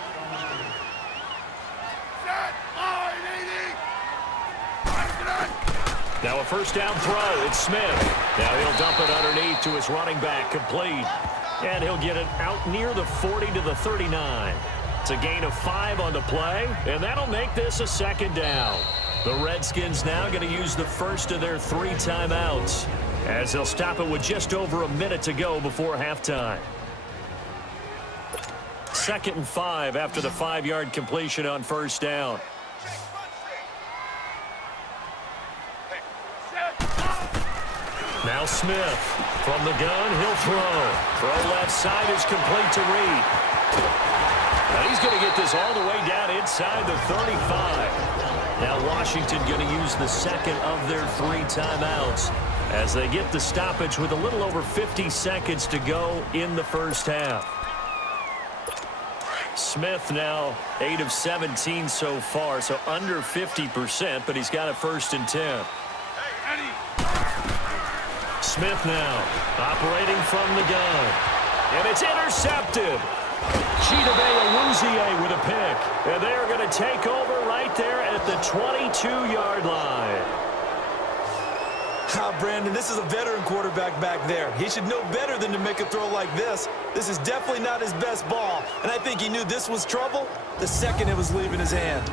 Now a first down throw. It's Smith. Now he'll dump it underneath to his running back, complete. And he'll get it out near the 40 to the 39. It's a gain of 5 on the play, and that'll make this a second down. The Redskins now going to use the first of their 3 timeouts as they'll stop it with just over a minute to go before halftime. 2nd and 5 after the 5-yard completion on first down. Now Smith from the gun, he'll throw. Throw left side is complete to Reed. And he's going to get this all the way down inside the 35. Now Washington going to use the second of their 3 timeouts as they get the stoppage with a little over 50 seconds to go in the first half. Smith now 8 of 17 so far, so under 50%, but he's got a 1st and 10. Smith now operating from the gun. And it's intercepted. Chidobe Awuzie with a pick. And they're going to take over right there at the 22-yard line. Brandon, this is a veteran quarterback back there. He should know better than to make a throw like this. This is definitely not his best ball. And I think he knew this was trouble the second it was leaving his hand.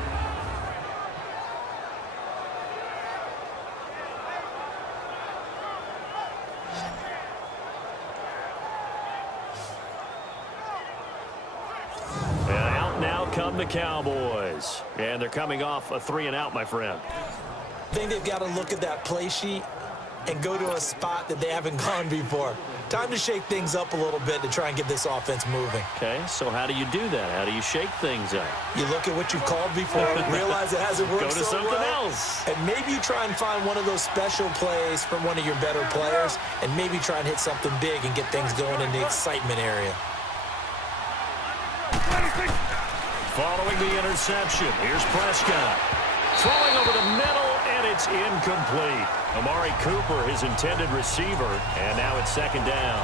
Come the Cowboys. And they're coming off a 3-and-out, my friend. I think they've got to look at that play sheet and go to a spot that they haven't gone before. Time to shake things up a little bit to try and get this offense moving. Okay, so how do you do that? How do you shake things up? You look at what you called before, realize it hasn't worked go to so something well, else. and maybe you try and find one of those special plays from one of your better players, and maybe try and hit something big and get things going in the excitement area. Following the interception, here's Prescott. Throwing over the middle, and it's incomplete. Amari Cooper, his intended receiver, and now it's 2nd down.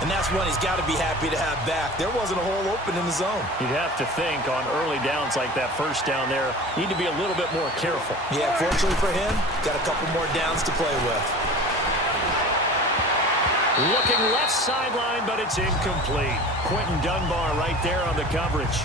And that's one he's got to be happy to have back. There wasn't a hole open in the zone. You'd have to think on early downs like that first down there, you need to be a little bit more careful. Yeah, fortunately for him, got a couple more downs to play with. Looking left sideline, but it's incomplete. Quentin Dunbar right there on the coverage.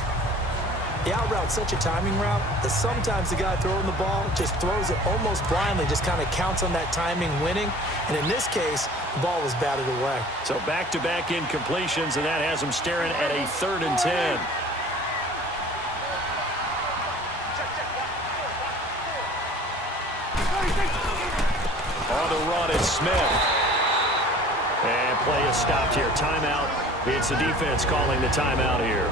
The out route's such a timing route that sometimes the guy throwing the ball just throws it almost blindly, just kind of counts on that timing winning. And in this case, the ball was batted away. So back-to-back incompletions, and that has him staring at a 3rd and 10. On the run, it's Smith. And play is stopped here. Timeout. It's the defense calling the timeout here.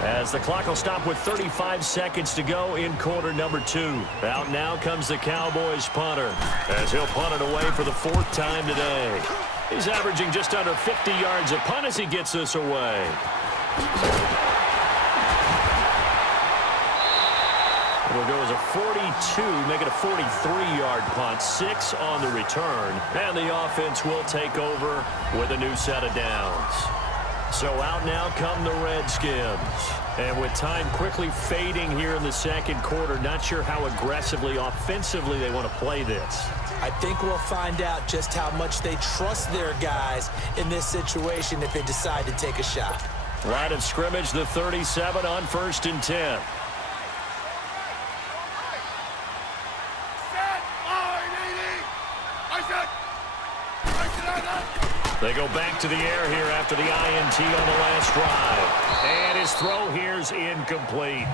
As the clock will stop with 35 seconds to go in quarter number 2. Out now comes the Cowboys punter as he'll punt it away for the 4th time today. He's averaging just under 50 yards a punt as he gets this away. It'll go as a 42, make it a 43-yard punt, 6 on the return, and the offense will take over with a new set of downs. So out now come the Redskins. And with time quickly fading here in the 2nd quarter, not sure how aggressively, offensively they want to play this. I think we'll find out just how much they trust their guys in this situation if they decide to take a shot. Line of scrimmage, the 37 on 1st and 10. They go back to the air here after the INT on the last drive. And his throw here's incomplete.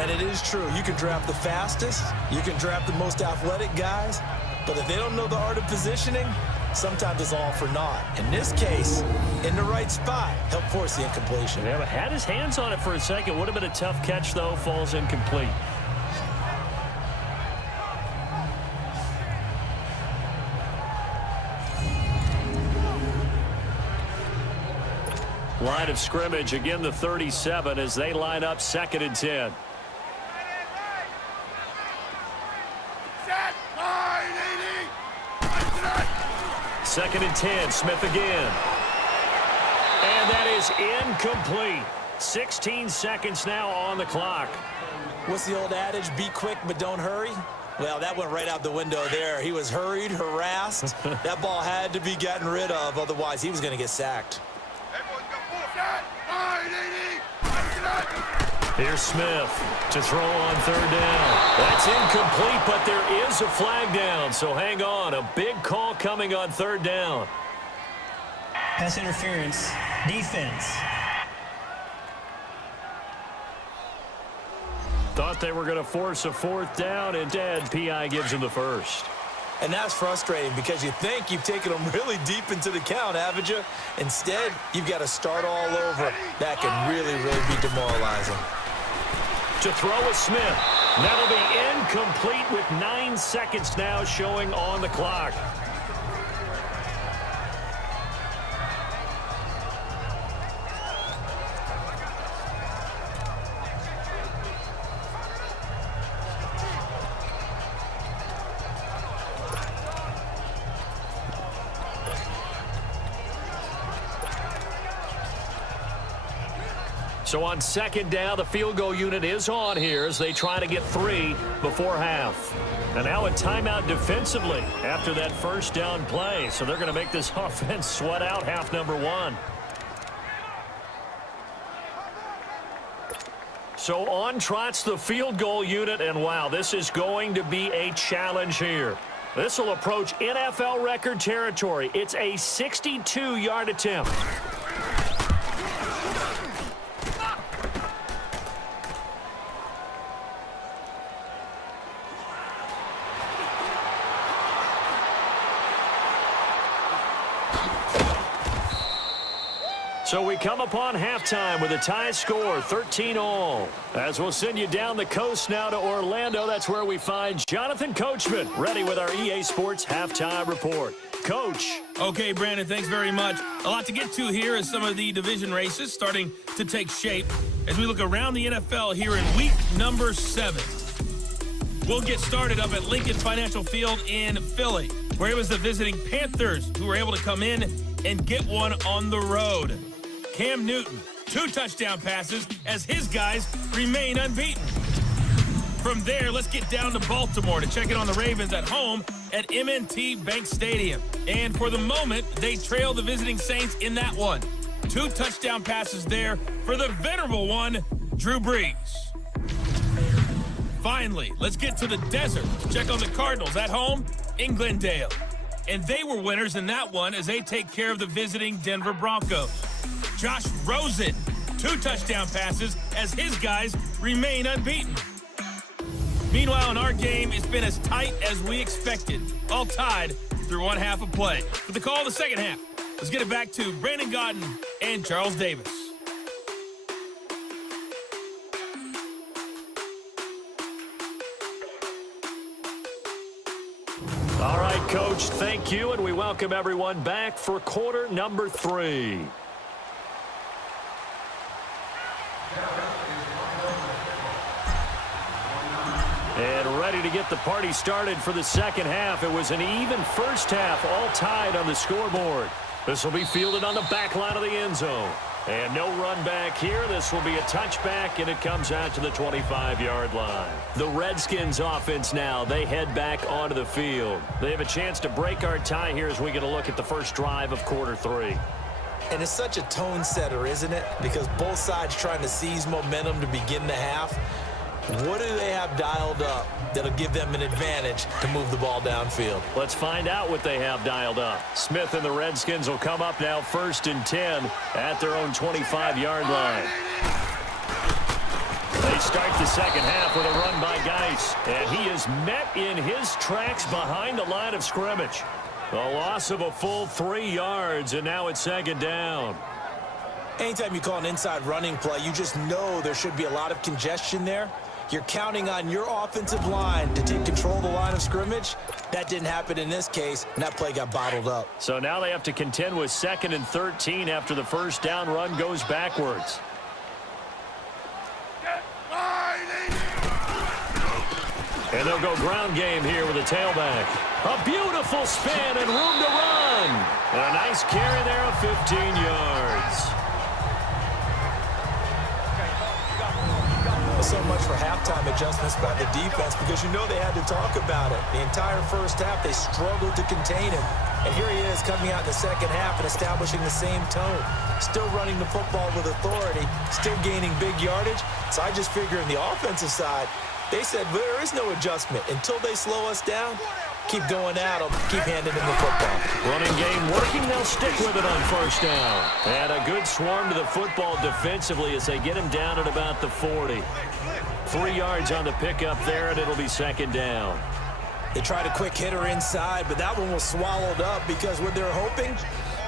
And it is true. You can draft the fastest. You can draft the most athletic guys. But if they don't know the art of positioning, sometimes it's all for naught. In this case, in the right spot, help force the incompletion. Yeah, but had his hands on it for a second. Would have been a tough catch, though. Falls incomplete. Line of scrimmage, again the 37 as they line up 2nd and 10. 2nd and 10. Smith again. And that is incomplete. 16 seconds now on the clock. What's the old adage? Be quick, but don't hurry. Well, that went right out the window there. He was hurried, harassed. That ball had to be gotten rid of. Otherwise, he was going to get sacked. Here's Smith to throw on 3rd down. That's incomplete, but there is a flag down. So hang on. A big call coming on 3rd down. Pass interference. Defense. Thought they were going to force a 4th down. Instead, P.I. gives him the first. And that's frustrating because you think you've taken them really deep into the count, haven't you? Instead, you've got to start all over. That can really, really be demoralizing. To throw is Smith. That'll be incomplete with 9 seconds now showing on the clock. So on 2nd down, the field goal unit is on here as they try to get 3 before half. And now a timeout defensively after that 1st down play. So they're going to make this offense sweat out half number 1. So on trots the field goal unit, and wow, this is going to be a challenge here. This will approach NFL record territory. It's a 62-yard attempt. So we come upon halftime with a tie score, 13-all. As we'll send you down the coast now to Orlando, that's where we find Jonathan Coachman, ready with our EA Sports Halftime Report. Coach. Okay, Brandon, thanks very much. A lot to get to here as some of the division races starting to take shape as we look around the NFL here in week number 7. We'll get started up at Lincoln Financial Field in Philly, where it was the visiting Panthers who were able to come in and get one on the road. Cam Newton, 2 touchdown passes as his guys remain unbeaten. From there, let's get down to Baltimore to check in on the Ravens at home at M&T Bank Stadium. And for the moment, they trail the visiting Saints in that one. 2 touchdown passes there for the venerable one, Drew Brees. Finally, let's get to the desert to check on the Cardinals at home in Glendale. And they were winners in that one as they take care of the visiting Denver Broncos. Josh Rosen, 2 touchdown passes as his guys remain unbeaten. Meanwhile, in our game, it's been as tight as we expected, all tied through one half of play. For the call of the second half, let's get it back to Brandon Godden and Charles Davis. All right, Coach, thank you, and we welcome everyone back for quarter number 3. And ready to get the party started for the second half. It was an even first half, all tied on the scoreboard. This will be fielded on the back line of the end zone. And no run back here. This will be a touchback, and it comes out to the 25-yard line. The Redskins offense now, they head back onto the field. They have a chance to break our tie here as we get a look at the first drive of quarter 3. And it's such a tone setter, isn't it? Because both sides trying to seize momentum to begin the half. What do they have dialed up that'll give them an advantage to move the ball downfield? Let's find out what they have dialed up. Smith and the Redskins will come up now 1st and 10 at their own 25-yard line. They start the second half with a run by Geis, and he is met in his tracks behind the line of scrimmage. A loss of a full 3 yards, and now it's 2nd down. Anytime you call an inside running play, you just know there should be a lot of congestion there. You're counting on your offensive line to take control of the line of scrimmage. That didn't happen in this case, and that play got bottled up. So now they have to contend with 2nd and 13 after the first down run goes backwards. And they'll go ground game here with a tailback. A beautiful spin and room to run. And a nice carry there of 15 yards. So much for halftime adjustments by the defense, because you know they had to talk about it. The entire first half, they struggled to contain him. And here he is coming out in the second half and establishing the same tone. Still running the football with authority, still gaining big yardage. So I just figure in the offensive side, they said there is no adjustment. Until they slow us down, keep going at them, keep handing them the football. Running game working, they'll stick with it on first down. And a good swarm to the football defensively as they get him down at about the 40. 3 yards on the pickup there, and it'll be second down. They tried a quick hitter inside, but that one was swallowed up because what they're hoping,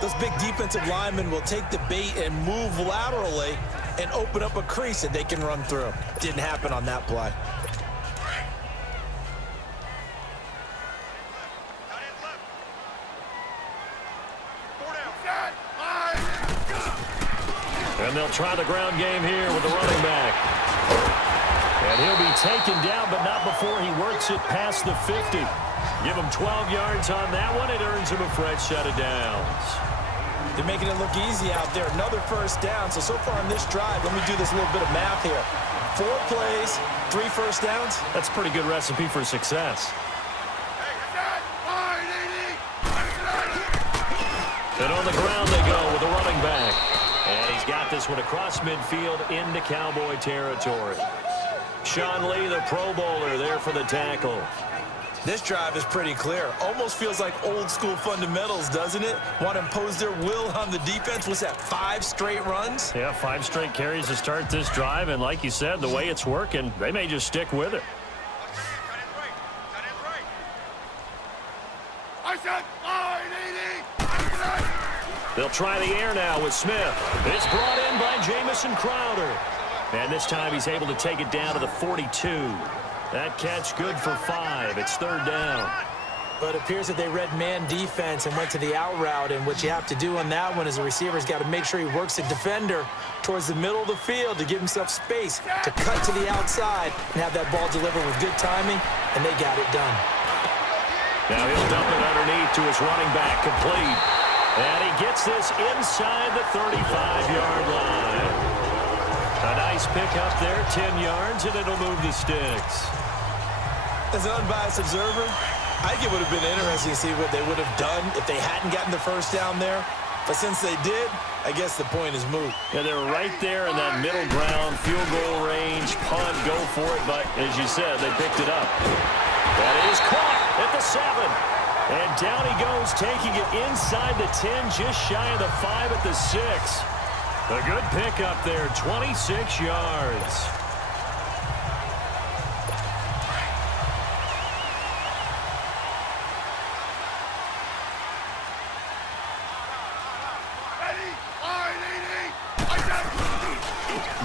those big defensive linemen will take the bait and move laterally and open up a crease that they can run through. Didn't happen on that play. And they'll try the ground game here with the running back. And he'll be taken down, but not before he works it past the 50. Give him 12 yards on that one. It earns him a fresh set of downs. They're making it look easy out there. Another first down. So far on this drive, let me do this little bit of math here. 4 plays, 3 first downs. That's a pretty good recipe for success. And on the ground they go with the running back. And he's got this one across midfield into Cowboy territory. Sean Lee, the Pro Bowler, there for the tackle. This drive is pretty clear. Almost feels like old school fundamentals, doesn't it? Want to impose their will on the defense. Was that 5 straight runs? Yeah, 5 straight carries to start this drive. And like you said, the way it's working, they may just stick with it. They'll try the air now with Smith. It's brought in by Jamison Crowder. And this time he's able to take it down to the 42. That catch good for 5. It's third down. But it appears that they read man defense and went to the out route. And what you have to do on that one is the receiver's got to make sure he works the defender towards the middle of the field to give himself space to cut to the outside and have that ball delivered with good timing. And they got it done. Now he'll dump it underneath to his running back, complete. And he gets this inside the 35-yard line. A nice pickup there, 10 yards, and it'll move the sticks. As an unbiased observer, I think it would have been interesting to see what they would have done if they hadn't gotten the first down there. But since they did, I guess the point is moot. Yeah, they were right there in that middle ground, field goal range, punt, go for it. But as you said, they picked it up. That is caught at the 7. And down he goes, taking it inside the 10, just shy of the 5 at the 6. A good pickup there, 26 yards.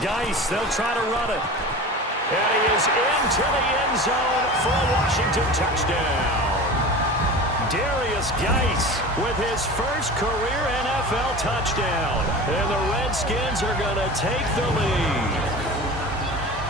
Geis, they'll try to run it. And he is into the end zone for a Washington touchdown. Darius Geis with his first career NFL touchdown. And the Redskins are going to take the lead.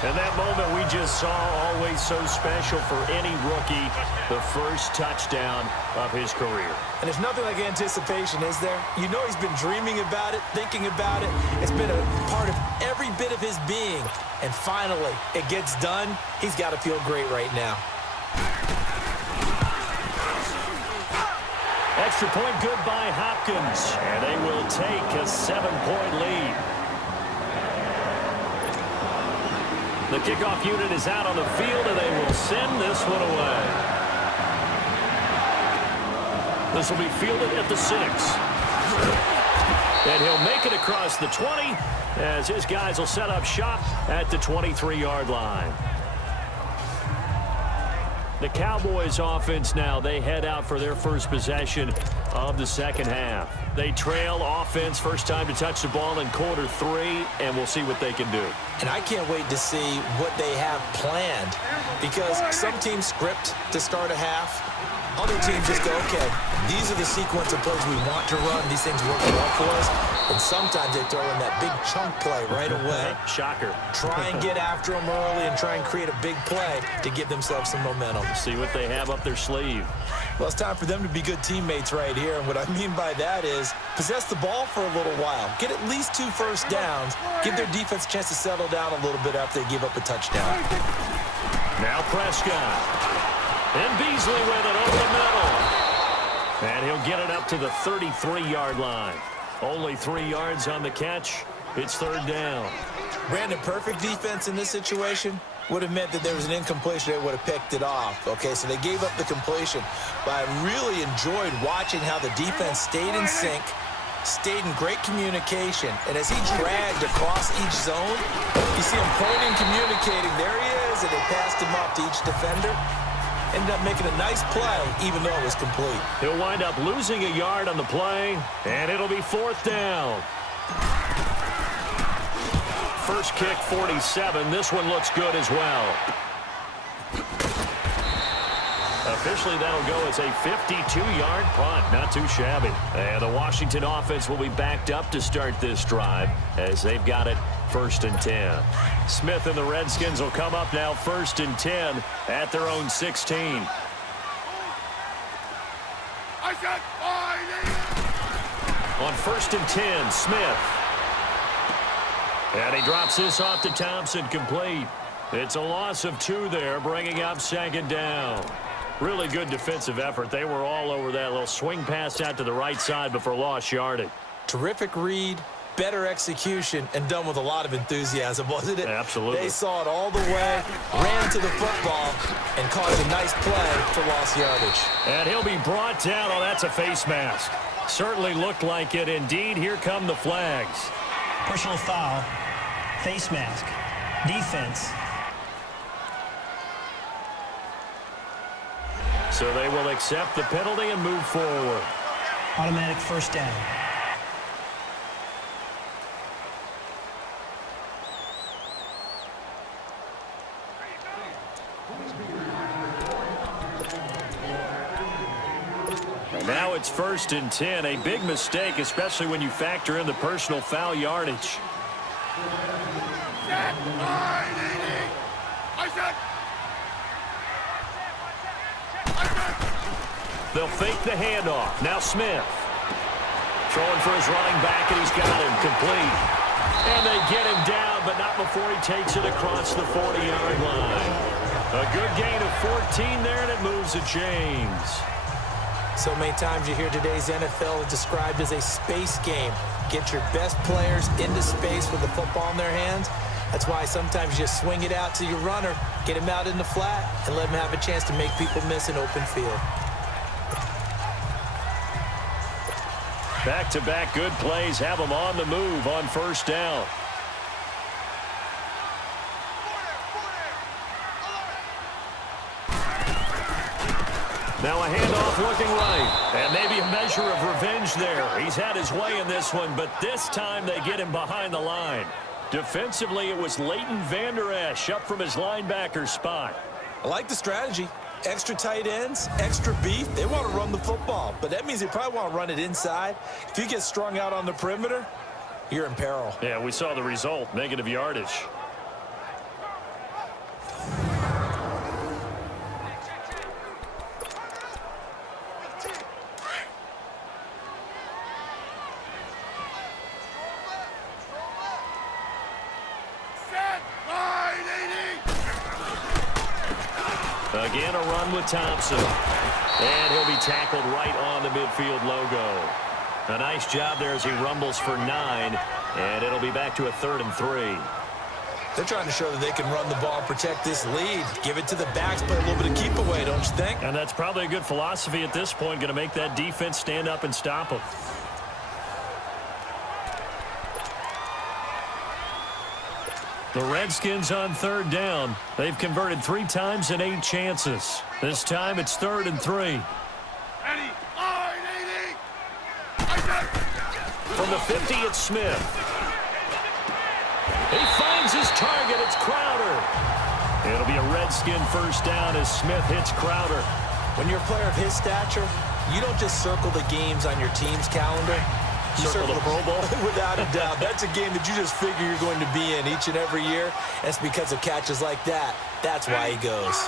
And that moment we just saw, always so special for any rookie, the first touchdown of his career. And there's nothing like anticipation, is there? You know he's been dreaming about it, thinking about it. It's been a part of every bit of his being. And finally, it gets done. He's got to feel great right now. Extra point good by Hopkins. And they will take a 7-point lead. The kickoff unit is out on the field, and they will send this one away. This will be fielded at the 6. And he'll make it across the 20 as his guys will set up shop at the 23-yard line. The Cowboys offense now, they head out for their first possession of the second half. They trail offense, first time to touch the ball in quarter 3, and we'll see what they can do. And I can't wait to see what they have planned, because some teams script to start a half. Other teams just go, okay, these are the sequence of plays we want to run. These things work well for us. And sometimes they throw in that big chunk play right away. Shocker. Try and get after them early and try and create a big play to give themselves some momentum. See what they have up their sleeve. Well, it's time for them to be good teammates right here. And what I mean by that is possess the ball for a little while. Get at least 2 first downs. Give their defense a chance to settle down a little bit after they give up a touchdown. Now Prescott. And Beasley with it over the middle. And he'll get it up to the 33-yard line. Only 3 yards on the catch. It's 3rd down. Brandon, perfect defense in this situation would have meant that there was an incompletion. They would have picked it off. Okay, so they gave up the completion. But I really enjoyed watching how the defense stayed in sync, stayed in great communication. And as he dragged across each zone, you see him pointing, communicating. There he is, and they passed him off to each defender. Ended up making a nice play, even though it was complete. He'll wind up losing a yard on the play, and it'll be 4th down. First kick, 47. This one looks good as well. Officially, that'll go as a 52-yard punt. Not too shabby. And the Washington offense will be backed up to start this drive as they've got it 1st and 10. Smith and the Redskins will come up now 1st and 10 at their own 16. On 1st and 10, Smith. And he drops this off to Thompson, complete. It's a loss of 2 there, bringing up 2nd down. Really good defensive effort. They were all over that little swing pass out to the right side before lost yardage. Terrific read, better execution, and done with a lot of enthusiasm, wasn't it? Absolutely. They saw it all the way, ran to the football, and caused a nice play for lost yardage. And he'll be brought down. Oh, that's a face mask. Certainly looked like it. Indeed, here come the flags. Personal foul, face mask, defense. So they will accept the penalty and move forward. Automatic 1st down. And now it's 1st and 10. A big mistake, especially when you factor in the personal foul yardage. They'll fake the handoff. Now Smith. Throwing for his running back, and he's got him complete. And they get him down, but not before he takes it across the 40-yard line. A good gain of 14 there, and it moves the chains. So many times you hear today's NFL described as a space game. Get your best players into space with the football in their hands. That's why sometimes you just swing it out to your runner, get him out in the flat, and let him have a chance to make people miss an open field. Back-to-back good plays have them on the move on 1st down. Now a handoff looking right. And maybe a measure of revenge there. He's had his way in this one, but this time they get him behind the line. Defensively, it was Leighton Vander Esch up from his linebacker spot. I like the strategy. Extra tight ends, extra beef. They want to run the football, but that means they probably want to run it inside. If you get strung out on the perimeter, you're in peril. Yeah, we saw the result, negative yardage. Again, a run with Thompson. And he'll be tackled right on the midfield logo. A nice job there as he rumbles for 9. And it'll be back to a 3rd and 3. They're trying to show that they can run the ball and protect this lead. Give it to the backs, play a little bit of keep away, don't you think? And that's probably a good philosophy at this point. Going to make that defense stand up and stop them. The Redskins on 3rd down. They've converted 3 times in 8 chances. This time it's 3rd and 3. From the 50, it's Smith. He finds his target. It's Crowder. It'll be a Redskin first down as Smith hits Crowder. When you're a player of his stature, you don't just circle the games on your team's calendar. You Circle the Pro Bowl? Without a doubt. That's a game that you just figure you're going to be in each and every year. And it's because of catches like that. That's why he goes.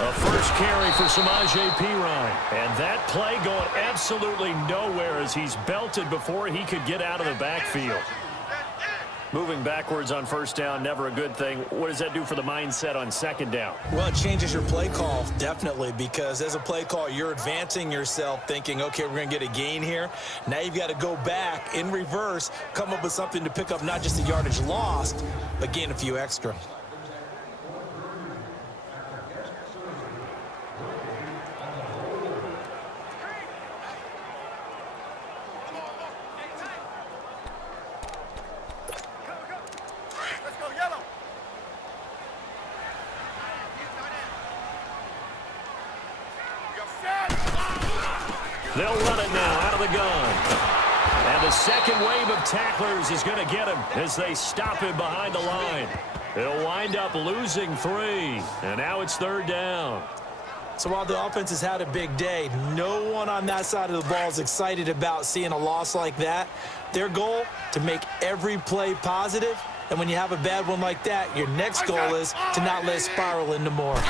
A first carry for Samaje Perine. And that play going absolutely nowhere as he's belted before he could get out of the backfield. Moving backwards on first down, never a good thing. What does that do for the mindset on second down? Well, it changes your play call, definitely, because as a play call, you're advancing yourself thinking, okay, we're going to get a gain here. Now you've got to go back in reverse, come up with something to pick up not just the yardage lost, but gain a few extra. They'll run it now out of the gun. And the second wave of tacklers is going to get him as they stop him behind the line. They'll wind up losing 3. And now it's third down. So while the offense has had a big day, no one on that side of the ball is excited about seeing a loss like that. Their goal, to make every play positive. And when you have a bad one like that, your next goal is to not let it spiral into more.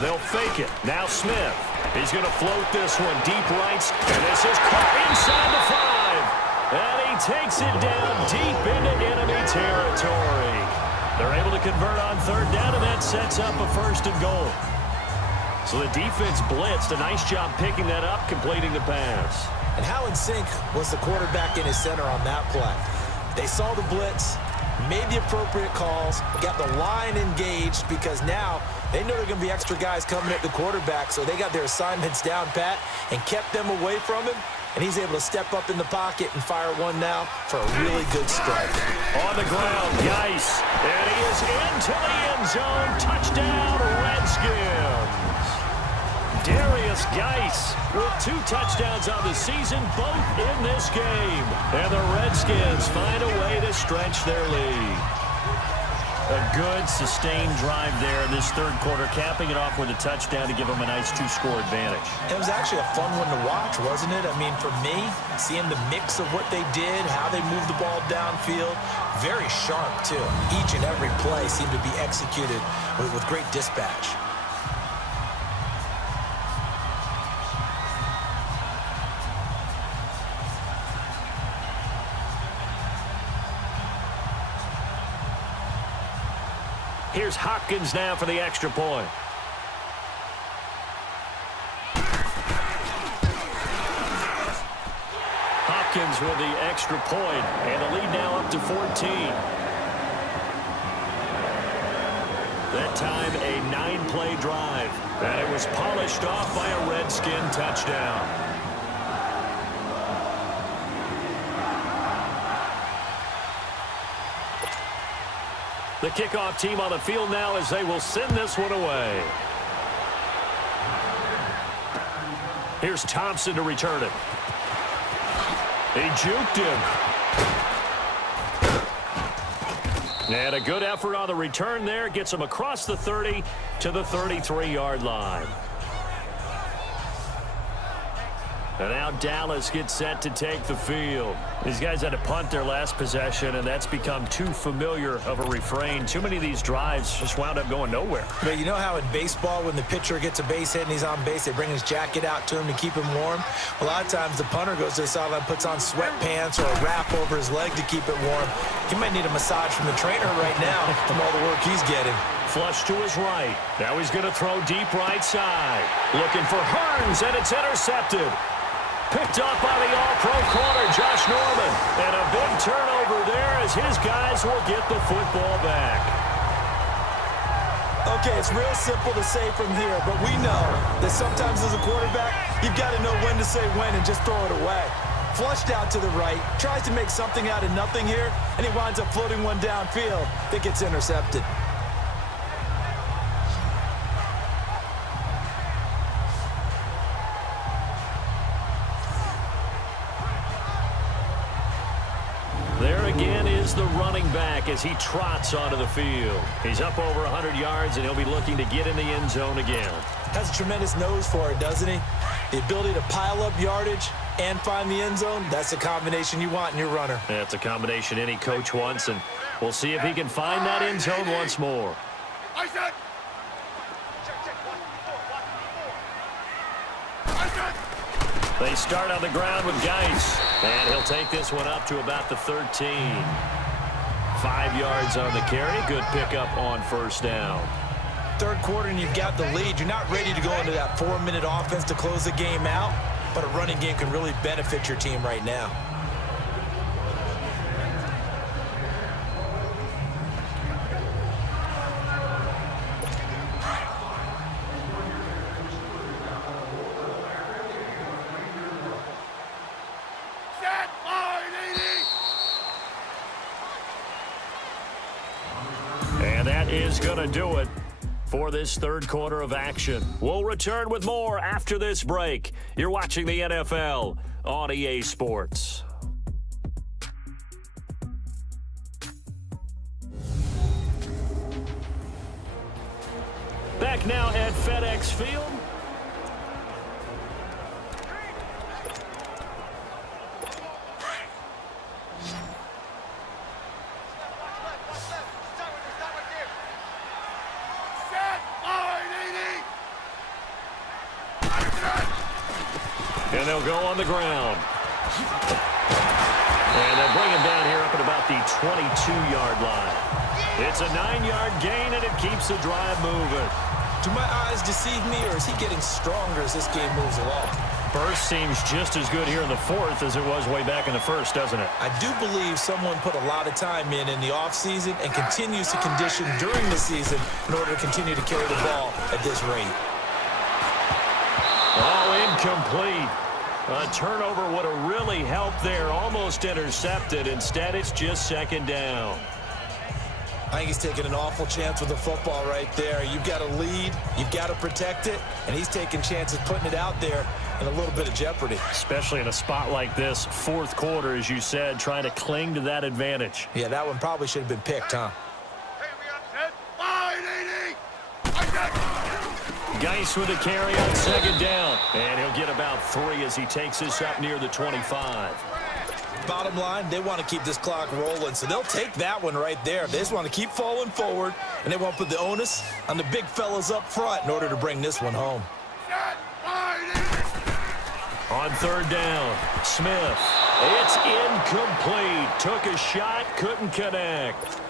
They'll fake it. Now Smith. He's going to float this one deep right. And this is caught inside the 5. And he takes it down deep into enemy territory. They're able to convert on third down, and that sets up a first and goal. So the defense blitzed. A nice job picking that up, completing the pass. And how in sync was the quarterback in his center on that play? They saw the blitz, made the appropriate calls, got the line engaged because now they know there are going to be extra guys coming at the quarterback, so they got their assignments down pat and kept them away from him, and he's able to step up in the pocket and fire one now for a really good strike. On the ground, Geis, and he is into the end zone. Touchdown, Redskins. Darius Geis with 2 touchdowns on the season, both in this game. And the Redskins find a way to stretch their lead. A good, sustained drive there in this third quarter, capping it off with a touchdown to give them a nice 2-score advantage. It was actually a fun one to watch, wasn't it? I mean, for me, seeing the mix of what they did, how they moved the ball downfield, very sharp, too. Each and every play seemed to be executed with great dispatch. Here's Hopkins now for the extra point. Hopkins with the extra point, and the lead now up to 14. That time a 9-play drive, and it was polished off by a Redskin touchdown. The kickoff team on the field now as they will send this one away. Here's Thompson to return it. He juked him. And a good effort on the return there. Gets him across the 30 to the 33-yard line. And now Dallas gets set to take the field. These guys had to punt their last possession, and that's become too familiar of a refrain. Too many of these drives just wound up going nowhere. But you know how in baseball, when the pitcher gets a base hit and he's on base, they bring his jacket out to him to keep him warm? A lot of times the punter goes to the sideline, puts on sweatpants or a wrap over his leg to keep it warm. He might need a massage from the trainer right now from all the work he's getting. Flush to his right. Now he's going to throw deep right side. Looking for Hearns, and it's intercepted. Picked up by the all-pro corner, Josh Norman. And a big turnover there as his guys will get the football back. Okay, it's real simple to say from here, but we know that sometimes as a quarterback, you've got to know when to say when and just throw it away. Flushed out to the right, tries to make something out of nothing here, and he winds up floating one downfield that gets intercepted. There again is the running back as he trots onto the field. He's up over 100 yards, and he'll be looking to get in the end zone again. Has a tremendous nose for it, doesn't he? The ability to pile up yardage and find the end zone, that's the combination you want in your runner. That's a combination any coach wants, and we'll see if he can find that end zone once more. They start on the ground with Geis, and he'll take this one up to about the 13. 5 yards on the carry. Good pickup on first down. Third quarter and you've got the lead. You're not ready to go into that 4-minute offense to close the game out, but a running game can really benefit your team right now. And that is going to do it for this third quarter of action. We'll return with more after this break. You're watching the NFL on EA Sports. Back now at FedEx Field. And they'll go on the ground. And they'll bring him down here up at about the 22-yard line. It's a 9-yard gain, and it keeps the drive moving. Do my eyes deceive me, or is he getting stronger as this game moves along? Burst seems just as good here in the fourth as it was way back in the first, doesn't it? I do believe someone put a lot of time in the offseason and continues to condition during the season in order to continue to carry the ball at this rate. Oh, incomplete. A turnover would have really helped there. Almost intercepted. Instead, it's just second down. I think he's taking an awful chance with the football right there. You've got a lead. You've got to protect it. And he's taking chances putting it out there in a little bit of jeopardy. Especially in a spot like this, fourth quarter, as you said, trying to cling to that advantage. Yeah, that one probably should have been picked, huh? Geis with a carry on second down. And he'll get about 3 as he takes this up near the 25. Bottom line, they want to keep this clock rolling, so they'll take that one right there. They just want to keep falling forward, and they won't put the onus on the big fellas up front in order to bring this one home. On third down, Smith. It's incomplete. Took a shot, couldn't connect.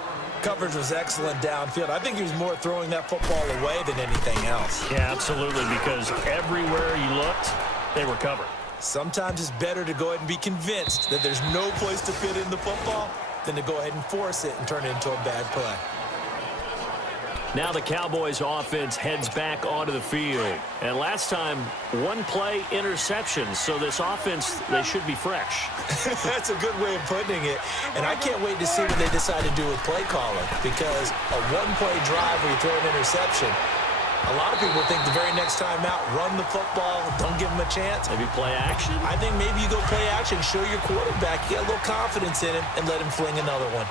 Coverage was excellent downfield. I think he was more throwing that football away than anything else. Yeah, absolutely, because everywhere he looked, they were covered. Sometimes it's better to go ahead and be convinced that there's no place to fit in the football than to go ahead and force it and turn it into a bad play. Now the Cowboys offense heads back onto the field. And last time, one play interception. So this offense, they should be fresh. That's a good way of putting it. And I can't wait to see what they decide to do with play calling, because a one-play drive where you throw an interception, a lot of people think the very next time out, run the football, don't give them a chance. Maybe play action? I think maybe you go play action, show your quarterback, get a little confidence in him, and let him fling another one.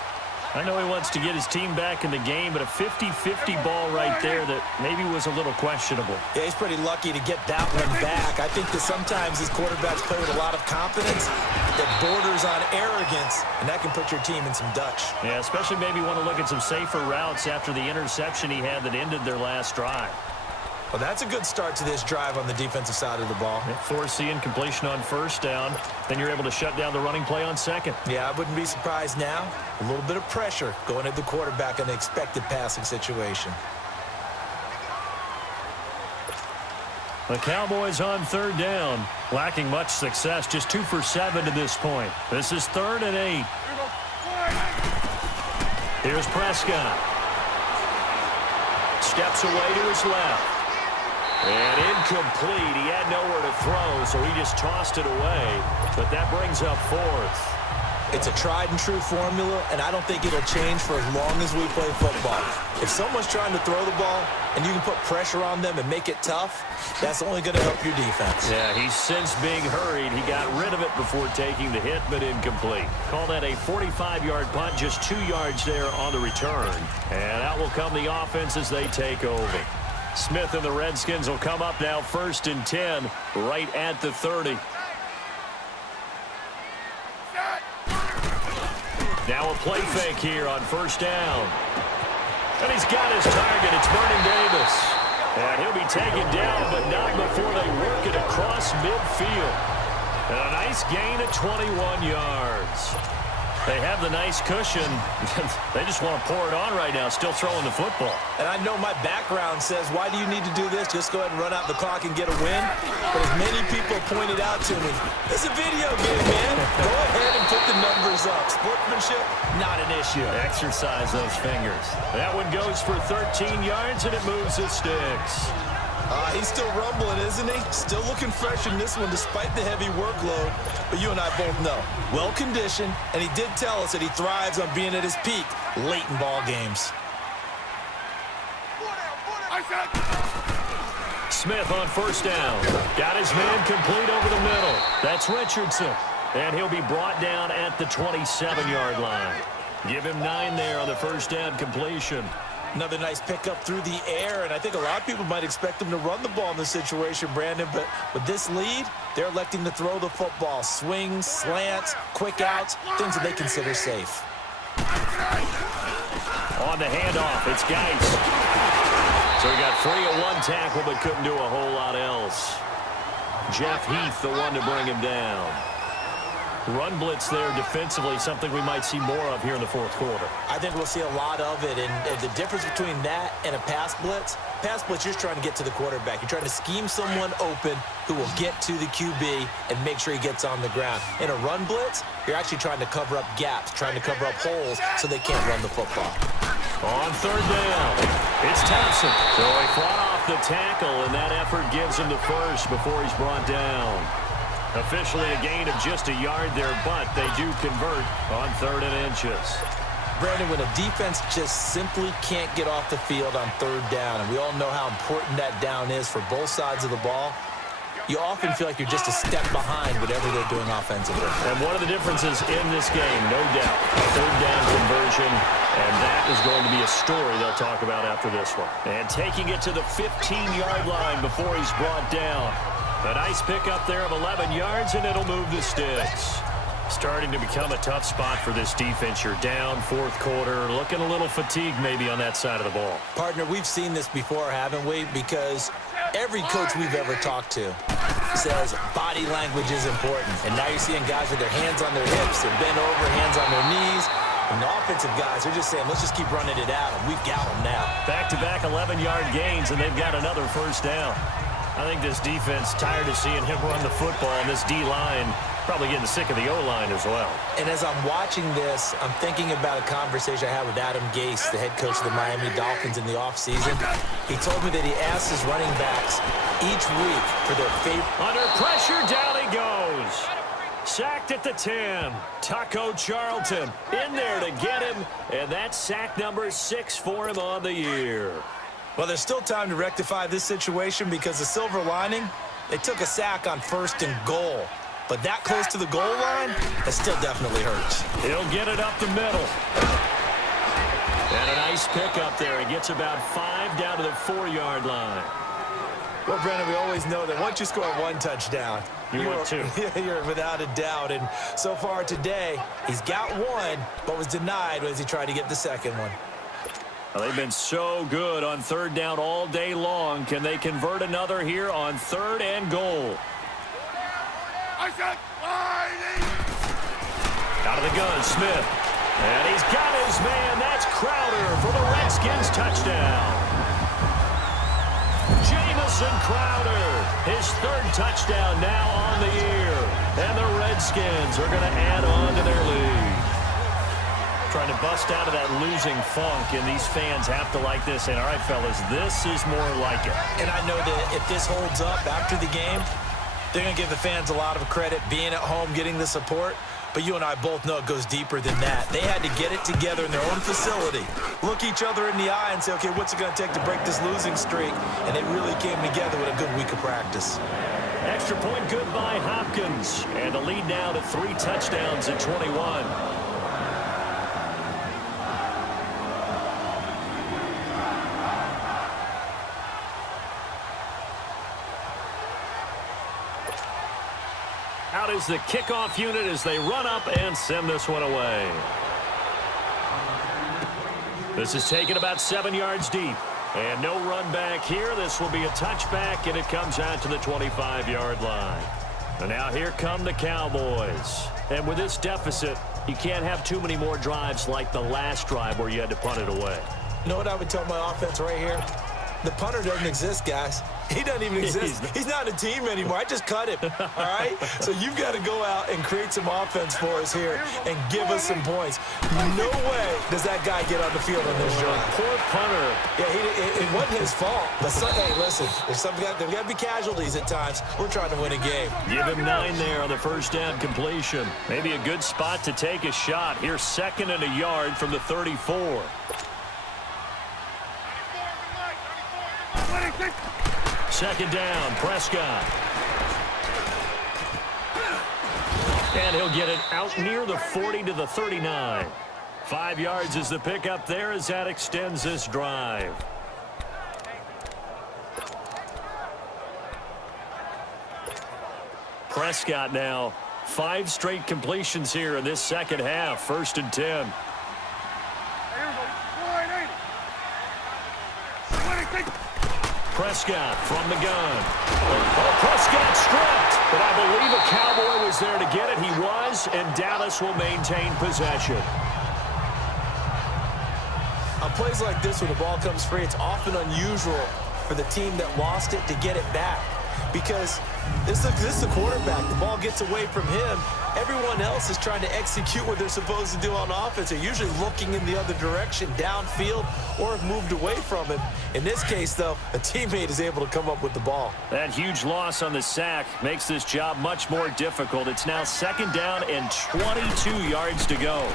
I know he wants to get his team back in the game, but a 50-50 ball right there that maybe was a little questionable. Yeah, he's pretty lucky to get that one back. I think that sometimes these quarterbacks play with a lot of confidence that borders on arrogance, and that can put your team in some Dutch. Yeah, especially maybe want to look at some safer routes after the interception he had that ended their last drive. Well, that's a good start to this drive on the defensive side of the ball. Forcing completion on first down. Then you're able to shut down the running play on second. Yeah, I wouldn't be surprised now. A little bit of pressure going at the quarterback in the expected passing situation. The Cowboys on third down, lacking much success, just 2 for 7 to this point. This is 3rd and 8. Here's Prescott. Steps away to his left. And incomplete. He had nowhere to throw, so he just tossed it away. But that brings up 4th. It's a tried-and-true formula, and I don't think it'll change for as long as we play football. If someone's trying to throw the ball and you can put pressure on them and make it tough, that's only going to help your defense. Yeah, he's since being hurried. He got rid of it before taking the hit, but incomplete. Call that a 45-yard punt, just 2 yards there on the return. And out will come the offense as they take over. Smith and the Redskins will come up now 1st and 10, right at the 30. Now a play fake here on 1st down. And he's got his target. It's Vernon Davis. And he'll be taken down, but not before they work it across midfield. And a nice gain of 21 yards. They have the nice cushion. They just want to pour it on right now, still throwing the football. And I know my background says, why do you need to do this? Just go ahead and run out the clock and get a win. But as many people pointed out to me, it's a video game, man. Go ahead and put the numbers up. Sportsmanship, not an issue. Exercise those fingers. That one goes for 13 yards, and it moves the sticks. He's still rumbling, isn't he? Still looking fresh in this one despite the heavy workload. But you and I both know, well-conditioned, and he did tell us that he thrives on being at his peak late in ball games. Smith on 1st down. Got his man complete over the middle. That's Richardson. And he'll be brought down at the 27-yard line. Give him 9 there on the 1st down completion. Another nice pickup through the air, and I think a lot of people might expect him to run the ball in this situation, Brandon, but with this lead, they're electing to throw the football. Swings, slants, quick outs, things that they consider safe. On the handoff, it's Geis. So he got free of 1 tackle, but couldn't do a whole lot else. Jeff Heath, the one to bring him down. Run blitz there defensively, something we might see more of here in the 4th quarter. I think we'll see a lot of it, and the difference between that and a pass blitz, you're just trying to get to the quarterback. You're trying to scheme someone open who will get to the QB and make sure he gets on the ground. In a run blitz, you're actually trying to cover up gaps, trying to cover up holes so they can't run the football. On 3rd down, it's Thompson. So he fought off the tackle, and that effort gives him the first before he's brought down. Officially a gain of just a yard there, but they do convert on 3rd and inches. Brandon, when a defense just simply can't get off the field on 3rd down, and we all know how important that down is for both sides of the ball, you often feel like you're just a step behind whatever they're doing offensively. And one of the differences in this game, no doubt, 3rd down conversion, and that is going to be a story they'll talk about after this one. And taking it to the 15-yard line before he's brought down. A nice pickup there of 11 yards, and it'll move the sticks. Starting to become a tough spot for this defense. You're down 4th quarter, looking a little fatigued maybe on that side of the ball. Partner, we've seen this before, haven't we? Because every coach we've ever talked to says body language is important. And now you're seeing guys with their hands on their hips, they're bent over, hands on their knees. And the offensive guys are just saying, let's just keep running it out, and we've got them now. Back-to-back 11-yard gains, and they've got another 1st down. I think this defense tired of seeing him run the football, and this D-line probably getting sick of the O-line as well. And as I'm watching this, I'm thinking about a conversation I had with Adam Gase, the head coach of the Miami Dolphins, in the offseason. He told me that he asked his running backs each week for their favorite. Under pressure, down he goes. Sacked at the 10. Taco Charlton in there to get him, and that's sack number 6 for him on the year. Well, there's still time to rectify this situation because the silver lining, they took a sack on 1st and goal. But that close to the goal line, that still definitely hurts. He'll get it up the middle. And a nice pickup there. He gets about 5 down to the 4-yard line. Well, Brandon, we always know that once you score 1 touchdown, you're 2. You're without a doubt. And so far today, he's got 1, but was denied as he tried to get the second one. Well, they've been so good on 3rd down all day long. Can they convert another here on 3rd and goal? Out of the gun, Smith. And he's got his man. That's Crowder for the Redskins touchdown. Jamison Crowder, his 3rd touchdown now on the year. And the Redskins are going to add on to their lead. Trying to bust out of that losing funk, and these fans have to like this. And all right, fellas, this is more like it. And I know that if this holds up after the game, they're going to give the fans a lot of credit being at home, getting the support. but you and I both know it goes deeper than that. They had to get it together in their own facility, look each other in the eye and say, okay, what's it going to take to break this losing streak? And they really came together with a good week of practice. Extra point good by Hopkins. And the lead now to 3 touchdowns at 21. Out is the kickoff unit as they run up and send this one away. This is taken about 7 yards deep. And no run back here. This will be a touchback, and it comes out to the 25-yard line. And now here come the Cowboys. And with this deficit, you can't have too many more drives like the last drive where you had to punt it away. You know what I would tell my offense right here? The punter doesn't exist, guys. He doesn't even exist. He's not a team anymore. I just cut him, all right? So you've got to go out and create some offense for us here and give us some points. No way does that guy get on the field on this drive. Poor punter. Yeah, it wasn't his fault. But, hey, listen, there's got to be casualties at times. We're trying to win a game. Give him 9 there on the first down completion. Maybe a good spot to take a shot. Here's 2nd and a yard from the 34. Second down, Prescott. And he'll get it out near the 40 to the 39. 5 yards is the pickup there as that extends this drive. Prescott now 5 straight completions here in this second half. 1st and 10. Prescott from the gun. Oh, Prescott stripped. But I believe a Cowboy was there to get it. He was, and Dallas will maintain possession. On plays like this, when the ball comes free, it's often unusual for the team that lost it to get it back. Because this is the quarterback. The ball gets away from him. Everyone else is trying to execute what they're supposed to do on offense. They're usually looking in the other direction, downfield, or have moved away from him. In this case, though, a teammate is able to come up with the ball. That huge loss on the sack makes this job much more difficult. It's now 2nd down and 22 yards to go.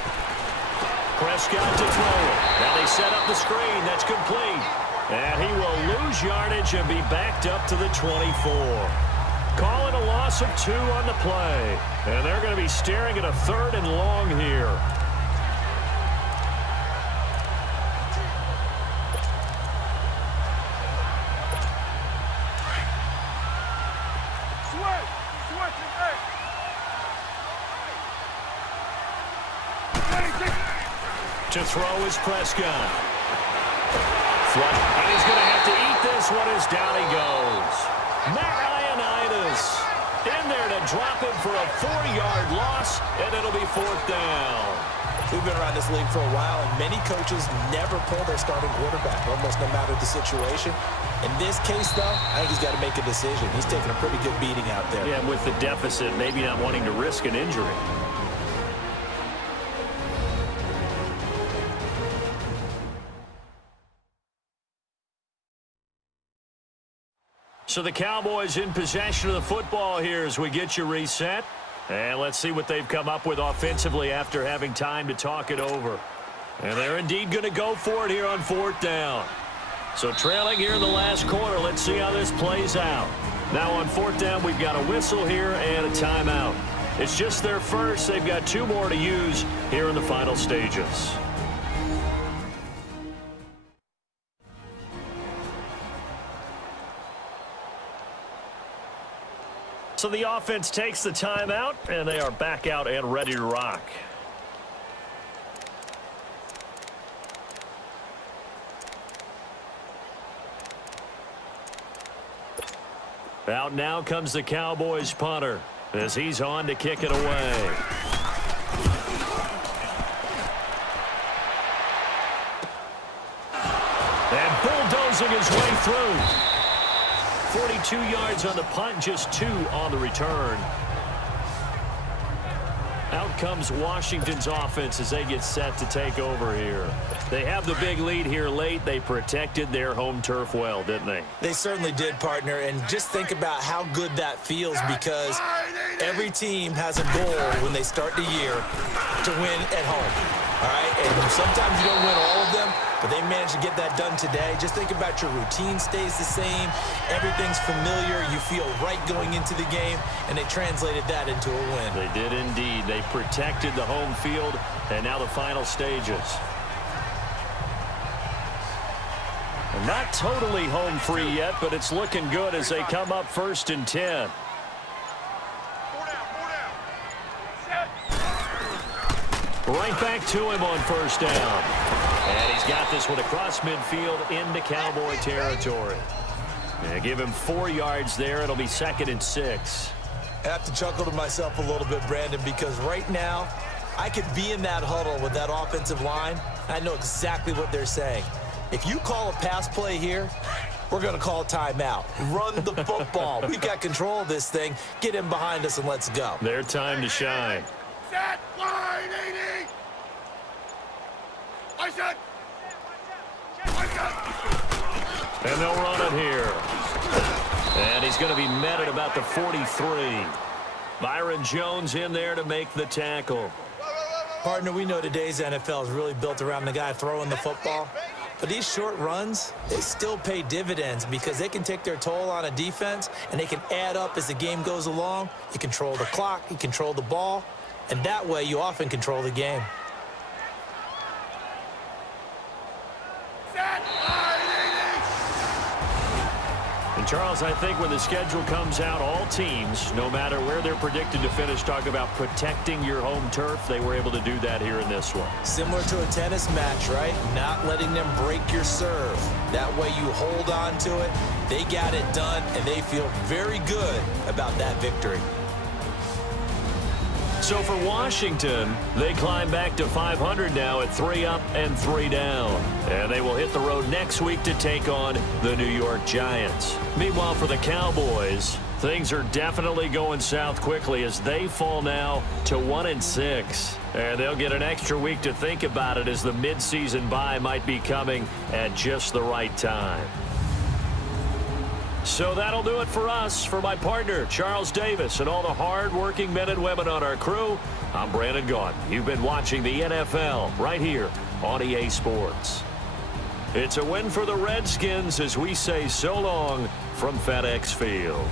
Prescott to throw it. Now they set up the screen. That's complete. And he will lose yardage and be backed up to the 24. Calling a loss of 2 on the play. And they're going to be staring at a 3rd and long here. To throw is Prescott. And he's going to have to eat this one as down he goes. Matt Ioannidis in there to drop him for a 4-yard loss, and it'll be 4th down. We've been around this league for a while, and many coaches never pull their starting quarterback, almost no matter the situation. In this case, though, I think he's got to make a decision. He's taking a pretty good beating out there. Yeah, with the deficit, maybe not wanting to risk an injury. So the Cowboys in possession of the football here as we get you reset. And let's see what they've come up with offensively after having time to talk it over. And they're indeed going to go for it here on 4th down. So trailing here in the last quarter, let's see how this plays out. Now on 4th down, we've got a whistle here and a timeout. It's just their first. They've got 2 more to use here in the final stages. So the offense takes the timeout, and they are back out and ready to rock. Out now comes the Cowboys punter as he's on to kick it away. And bulldozing his way through. 42 yards on the punt, just 2 on the return. Out comes Washington's offense as they get set to take over here. They have the big lead here late. They protected their home turf well, didn't they? They certainly did, partner. And just think about how good that feels, because every team has a goal when they start the year to win at home. All right, and sometimes you don't win all of them, but they managed to get that done today. Just think about your routine stays the same. Everything's familiar. You feel right going into the game, and they translated that into a win. They did indeed. They protected the home field, and now the final stages. And not totally home free yet, but it's looking good as they come up 1st and 10. Right back to him on 1st down. And he's got this one across midfield into Cowboy territory. And give him 4 yards there. It'll be 2nd and 6. I have to chuckle to myself a little bit, Brandon, because right now I could be in that huddle with that offensive line. I know exactly what they're saying. If you call a pass play here, we're going to call timeout. Run the football. We've got control of this thing. Get him behind us and let's go. Their time to shine. Set, line, 80. I said. And they'll run it here. And he's going to be met at about the 43. Byron Jones in there to make the tackle. Partner, we know today's NFL is really built around the guy throwing the football. But these short runs, they still pay dividends because they can take their toll on a defense, and they can add up as the game goes along. You control the clock, you control the ball, and that way you often control the game. And Charles, I think when the schedule comes out, all teams, no matter where they're predicted to finish, talk about protecting your home turf. They were able to do that here in this one. Similar to a tennis match, right? Not letting them break your serve. That way you hold on to it. They got it done, and they feel very good about that victory. So for Washington, they climb back to 500 now at 3 up and 3 down. And they will hit the road next week to take on the New York Giants. Meanwhile, for the Cowboys, things are definitely going south quickly as they fall now to 1 and 6. And they'll get an extra week to think about it as the midseason bye might be coming at just the right time. So that'll do it for us. For my partner, Charles Davis, and all the hard-working men and women on our crew, I'm Brandon Gaudin. You've been watching the NFL right here on EA Sports. It's a win for the Redskins as we say so long from FedEx Field.